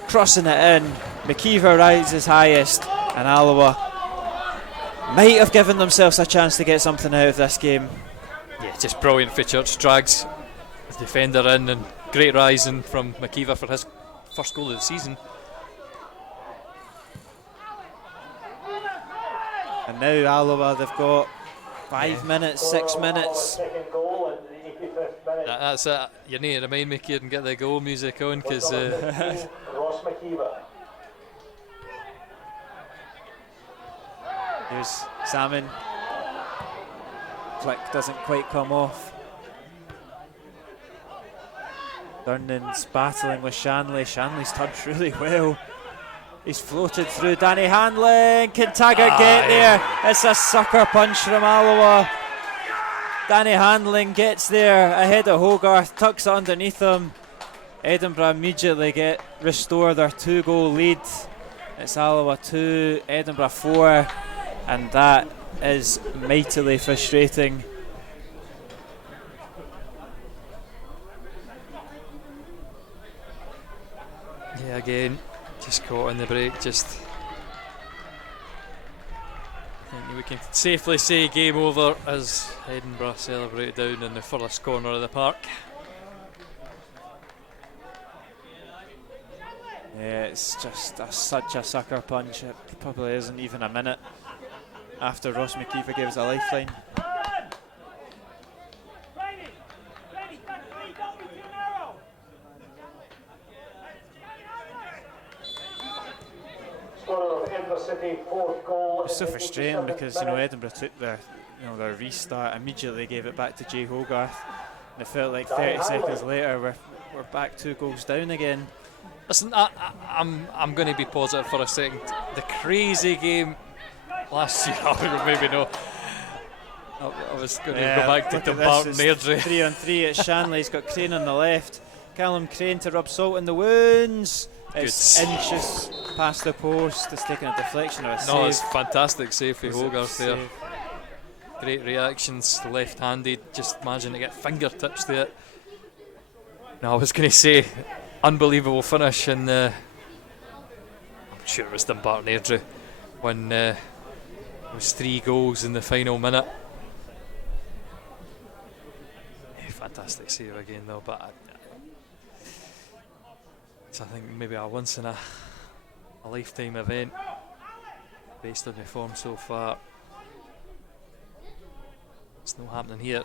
crossing it in. McKeever rises highest, and Alloa might have given themselves a chance to get something out of this game. Yeah, just brilliant for Church. Drags the defender in, and great rising from McKeever for his first goal of the season. And now Alloa, they've got 5 minutes, 6 minutes. That's it. You need to remind me, Kieran, get the goal music on, because Ross McKeever. Here's Salmon. Flick doesn't quite come off. Durnan's battling with Shanley. Shanley's touched really well. He's floated through. Danny Handling. Can Taggart get there? It's a sucker punch from Alloa. Danny Handling gets there ahead of Hogarth, tucks it underneath him. Edinburgh immediately restore their 2-goal lead. It's Alloa 2, Edinburgh 4, and that is mightily frustrating. yeah, again, just caught in the break. I think we can safely say game over as Edinburgh celebrate down in the furthest corner of the park. Yeah, it's just such a sucker punch. It probably isn't even a minute after Ross McKeever gave us a lifeline. It's so frustrating because Edinburgh took their restart, immediately gave it back to Jay Hogarth, and it felt like 30 seconds later we're back 2 goals down again. Listen, I'm going to be positive for a second. The crazy game last year, I was going to go back to Dumbarton Airdrie. 3-on-3 at Shanley. He's got Crane on the left. Callum Crane to rub salt in the wounds. It's inches past the post. It's taken a deflection or a save. No, it's fantastic save for Hogarth there. Great reactions, left-handed, just managing to get fingertips to it. No, I was going to say, unbelievable finish, and I'm sure it was Dumbarton Airdrie when it was 3 goals in the final minute. Yeah, fantastic save again though, but it's, I think, maybe a once in a lifetime event based on the form so far. It's not happening here.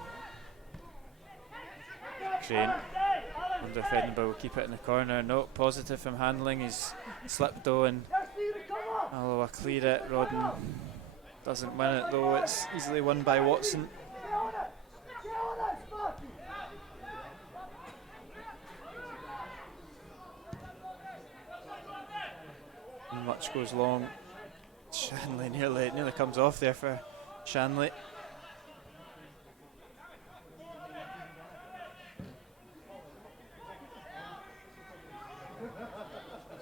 Crane. Wonder if Edinburgh will keep it in the corner. No, positive from Handling. He's slipped though, and Alloa clear it. Rodden doesn't win it though. It's easily won by Watson. Much goes long. Shanley nearly comes off there for Shanley.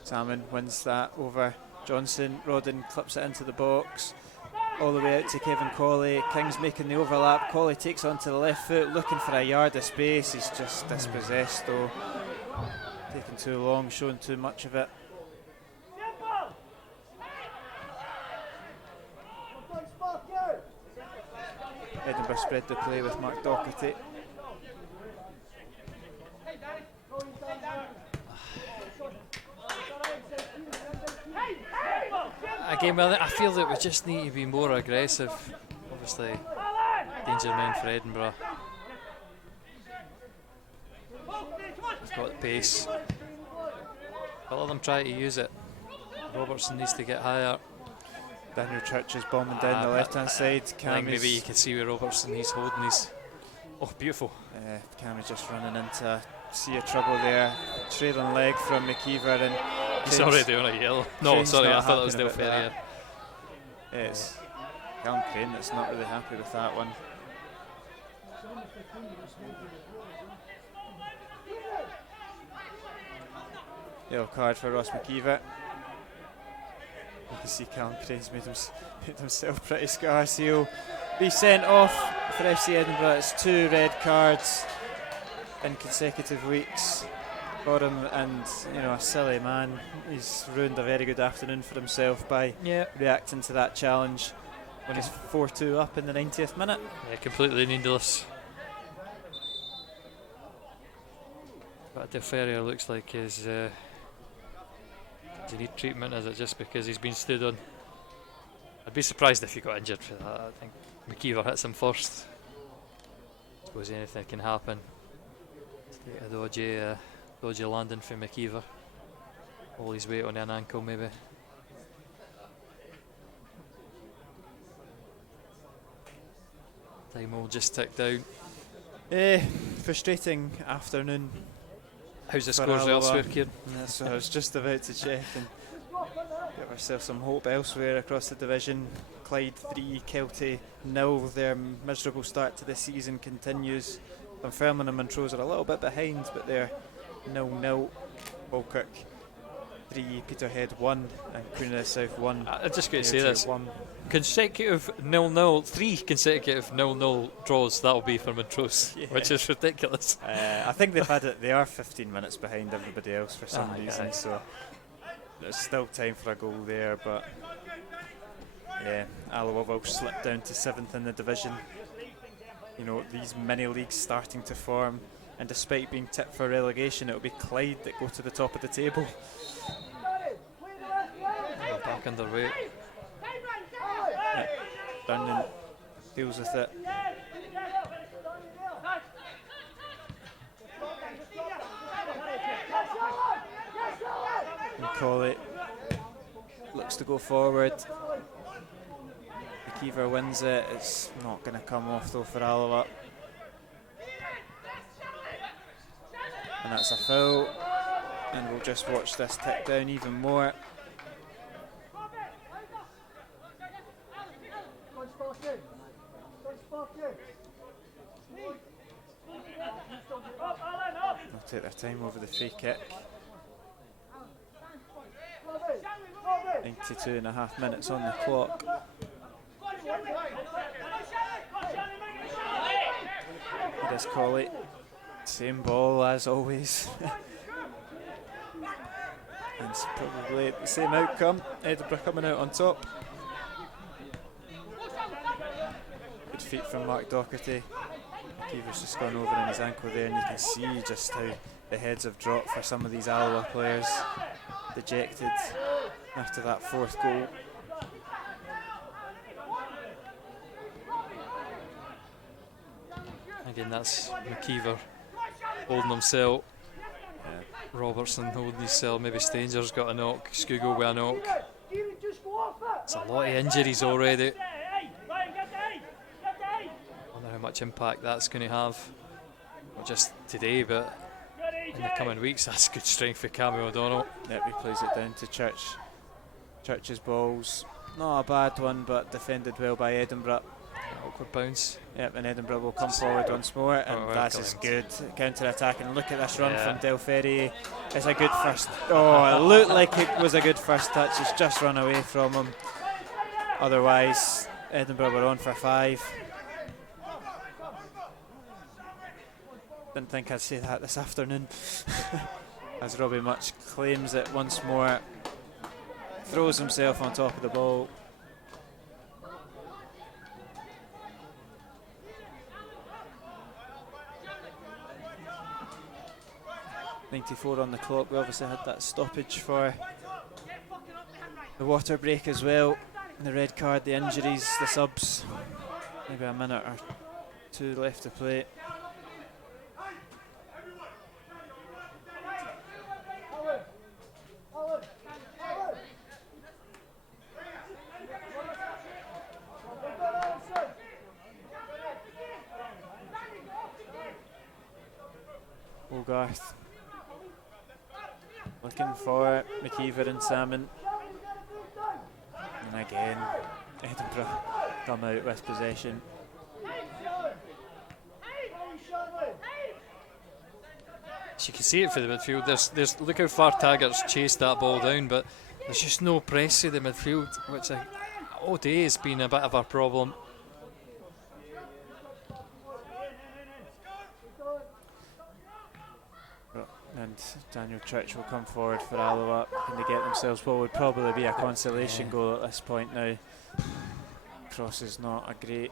Salmon wins that over Johnson. Rodden clips it into the box, all the way out to Kevin Colley. King's making the overlap. Colley takes onto the left foot, looking for a yard of space. He's just dispossessed though. Taking too long, showing too much of it. Edinburgh spread the play with Mark Doherty. Again, well, I feel that we just need to be more aggressive. Obviously, danger men for Edinburgh. He's got the pace. But let them try to use it. Robertson needs to get higher. Daniel Church is bombing down the left-hand side. I think maybe you can see where Robertson, he's holding his... Oh, beautiful. Cam is just running into a sea of trouble there. Trailing leg from McKeever, and he's already on a yellow. No, sorry, I thought that was Del Ferrier. It's Callum Crane that's not really happy with that one. Yellow card for Ross McKeever. You see Callum Crane's made himself pretty scarce. He'll be sent off for FC Edinburgh. It's 2 red cards in consecutive weeks for him, and a silly man. He's ruined a very good afternoon for himself by reacting to that challenge when he's 4-2 up in the 90th minute. Yeah, completely needless. But De Ferrier looks like does he need treatment? Is it just because he's been stood on? I'd be surprised if he got injured for that. I think McKeever hits him first. I suppose anything can happen. A dodgy landing for McKeever. All his weight on an ankle maybe. Time will just tick down. Frustrating afternoon. How's the for scores Alloa. elsewhere, Kieran? That's what I was just about to check and give ourselves some hope elsewhere across the division. Clyde 3, Kelty 0. Their miserable start to the season continues. Dunfermline and Montrose are a little bit behind, but they're 0-0. Falkirk 3, Peterhead 1, and Queen of the South 1. I just got to say this. 1. Consecutive 0-0, 3 consecutive 0-0 draws, that'll be for Montrose, which is ridiculous. I think they are 15 minutes behind everybody else for some reason, so there's still time for a goal there, but Alloa will slip down to 7th in the division. These mini leagues starting to form, and despite being tipped for relegation, it'll be Clyde that go to the top of the table. They're back underway. Durnan deals with it. Macaulay looks to go forward. McKeever wins it. It's not going to come off though for Alloa. And that's a foul. And we'll just watch this tick down even more. They'll take their time over the free kick. 92.5 minutes on the clock. It is Colley. Same ball as always. And it's probably the same outcome. Edinburgh coming out on top. Good feet from Mark Docherty. Keever's just gone over in his ankle there, and you can see just how the heads have dropped for some of these Alloa players. Dejected after that 4th goal. Again, that's McKeever holding himself. Robertson holding his cell. Maybe Stanger's got a knock. Skugel with a knock. It's a lot of injuries already. Wonder how much impact that's going to have. Not just today, but in the coming weeks. That's good strength for Cammy O'Donnell. Yep, he plays it down to Church. Church's balls. Not a bad one, but defended well by Edinburgh. Awkward bounce. Yep, and Edinburgh will come forward once more, and that's as good. Counter-attack, and look at this run from Del Ferrier. It's a good first. Oh, it looked like it was a good first touch. It's just run away from him. Otherwise, Edinburgh were on for 5. Didn't think I'd say that this afternoon. As Robbie Much claims it once more. Throws himself on top of the ball. .94 on the clock. We obviously had that stoppage for the water break as well. The red card, the injuries, the subs. Maybe a minute or 2 left to play. Hogarth looking for McKeever and Salmon, and again Edinburgh come out with possession. So you can see it for the midfield. There's look how far Taggart's chased that ball down, but there's just no press to the midfield, which all day has been a bit of a problem. And Daniel Trich will come forward for Alloa, and they get themselves what would probably be a consolation goal at this point now. Cross is not a great.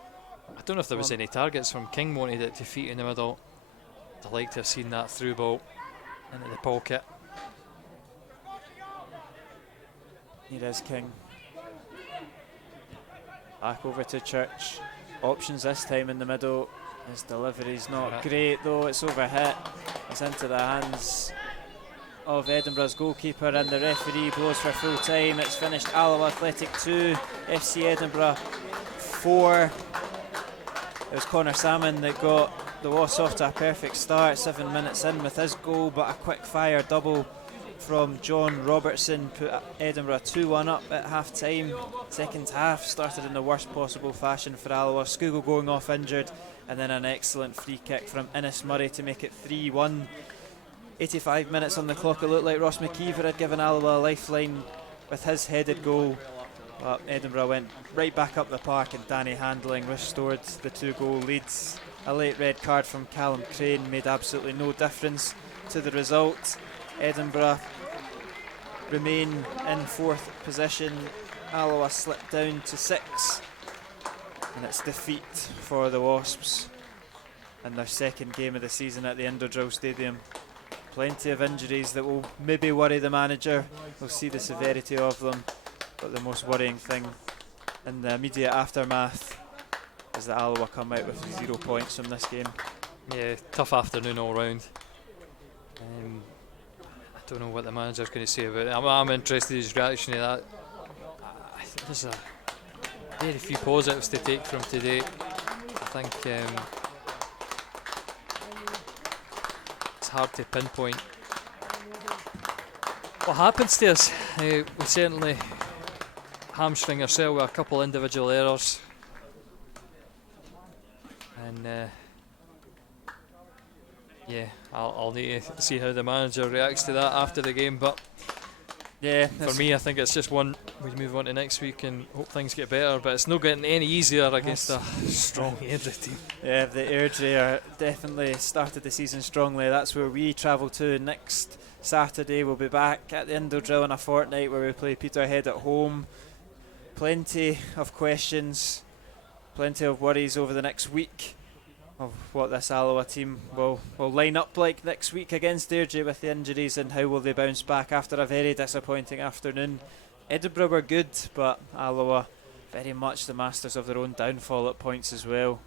I don't know if there was any targets from King wanted it to feet in the middle. I'd like to have seen that through ball into the pocket. Here is King. Back over to Church. Options this time in the middle. His delivery's not great though, it's overhit. It's into the hands of Edinburgh's goalkeeper, and the referee blows for full time. It's finished Alloa Athletic 2, FC Edinburgh 4. It was Connor Salmon that got the Wasps off to a perfect start 7 minutes in with his goal, but a quick fire double from John Robertson put Edinburgh 2-1 up at half time. Second half started in the worst possible fashion for Alloa. Skugel going off injured, and then an excellent free kick from Innes Murray to make it 3-1. 85 minutes on the clock. It looked like Ross McKeever had given Alloa a lifeline with his headed goal, but Edinburgh went right back up the park, and Danny Handling restored the 2-goal leads. A late red card from Callum Crane made absolutely no difference to the result. Edinburgh remain in 4th position. Alloa slipped down to 6, and it's defeat for the Wasps in their second game of the season at the Indodrill Stadium. Plenty of injuries that will maybe worry the manager. We'll see the severity of them, but the most worrying thing in the immediate aftermath is that Alloa come out with 0 points from this game. Yeah, tough afternoon all round. I don't know what the manager's going to say about it. I'm interested in his reaction to that. I think there's very few positives to take from today. I think it's hard to pinpoint what happens to us. We certainly hamstring ourselves with a couple individual errors, and yeah, I'll need to see how the manager reacts to that after the game. But yeah, for me, I think it's just one. We move on to next week and hope things get better. But it's not getting any easier against a strong Airdrie team. Yeah, the Airdrie are definitely started the season strongly. That's where we travel to next Saturday. We'll be back at the Indodrill in a fortnight, where we play Peterhead at home. Plenty of questions, plenty of worries over the next week of what this Alloa team will line up like next week against Airdrie with the injuries, and how will they bounce back after a very disappointing afternoon. Edinburgh were good, but Alloa very much the masters of their own downfall at points as well.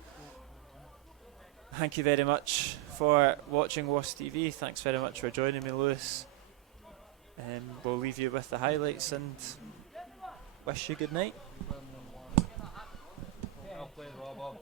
Thank you very much for watching Wasps TV. Thanks very much for joining me, Lewis. We'll leave you with the highlights and wish you good night.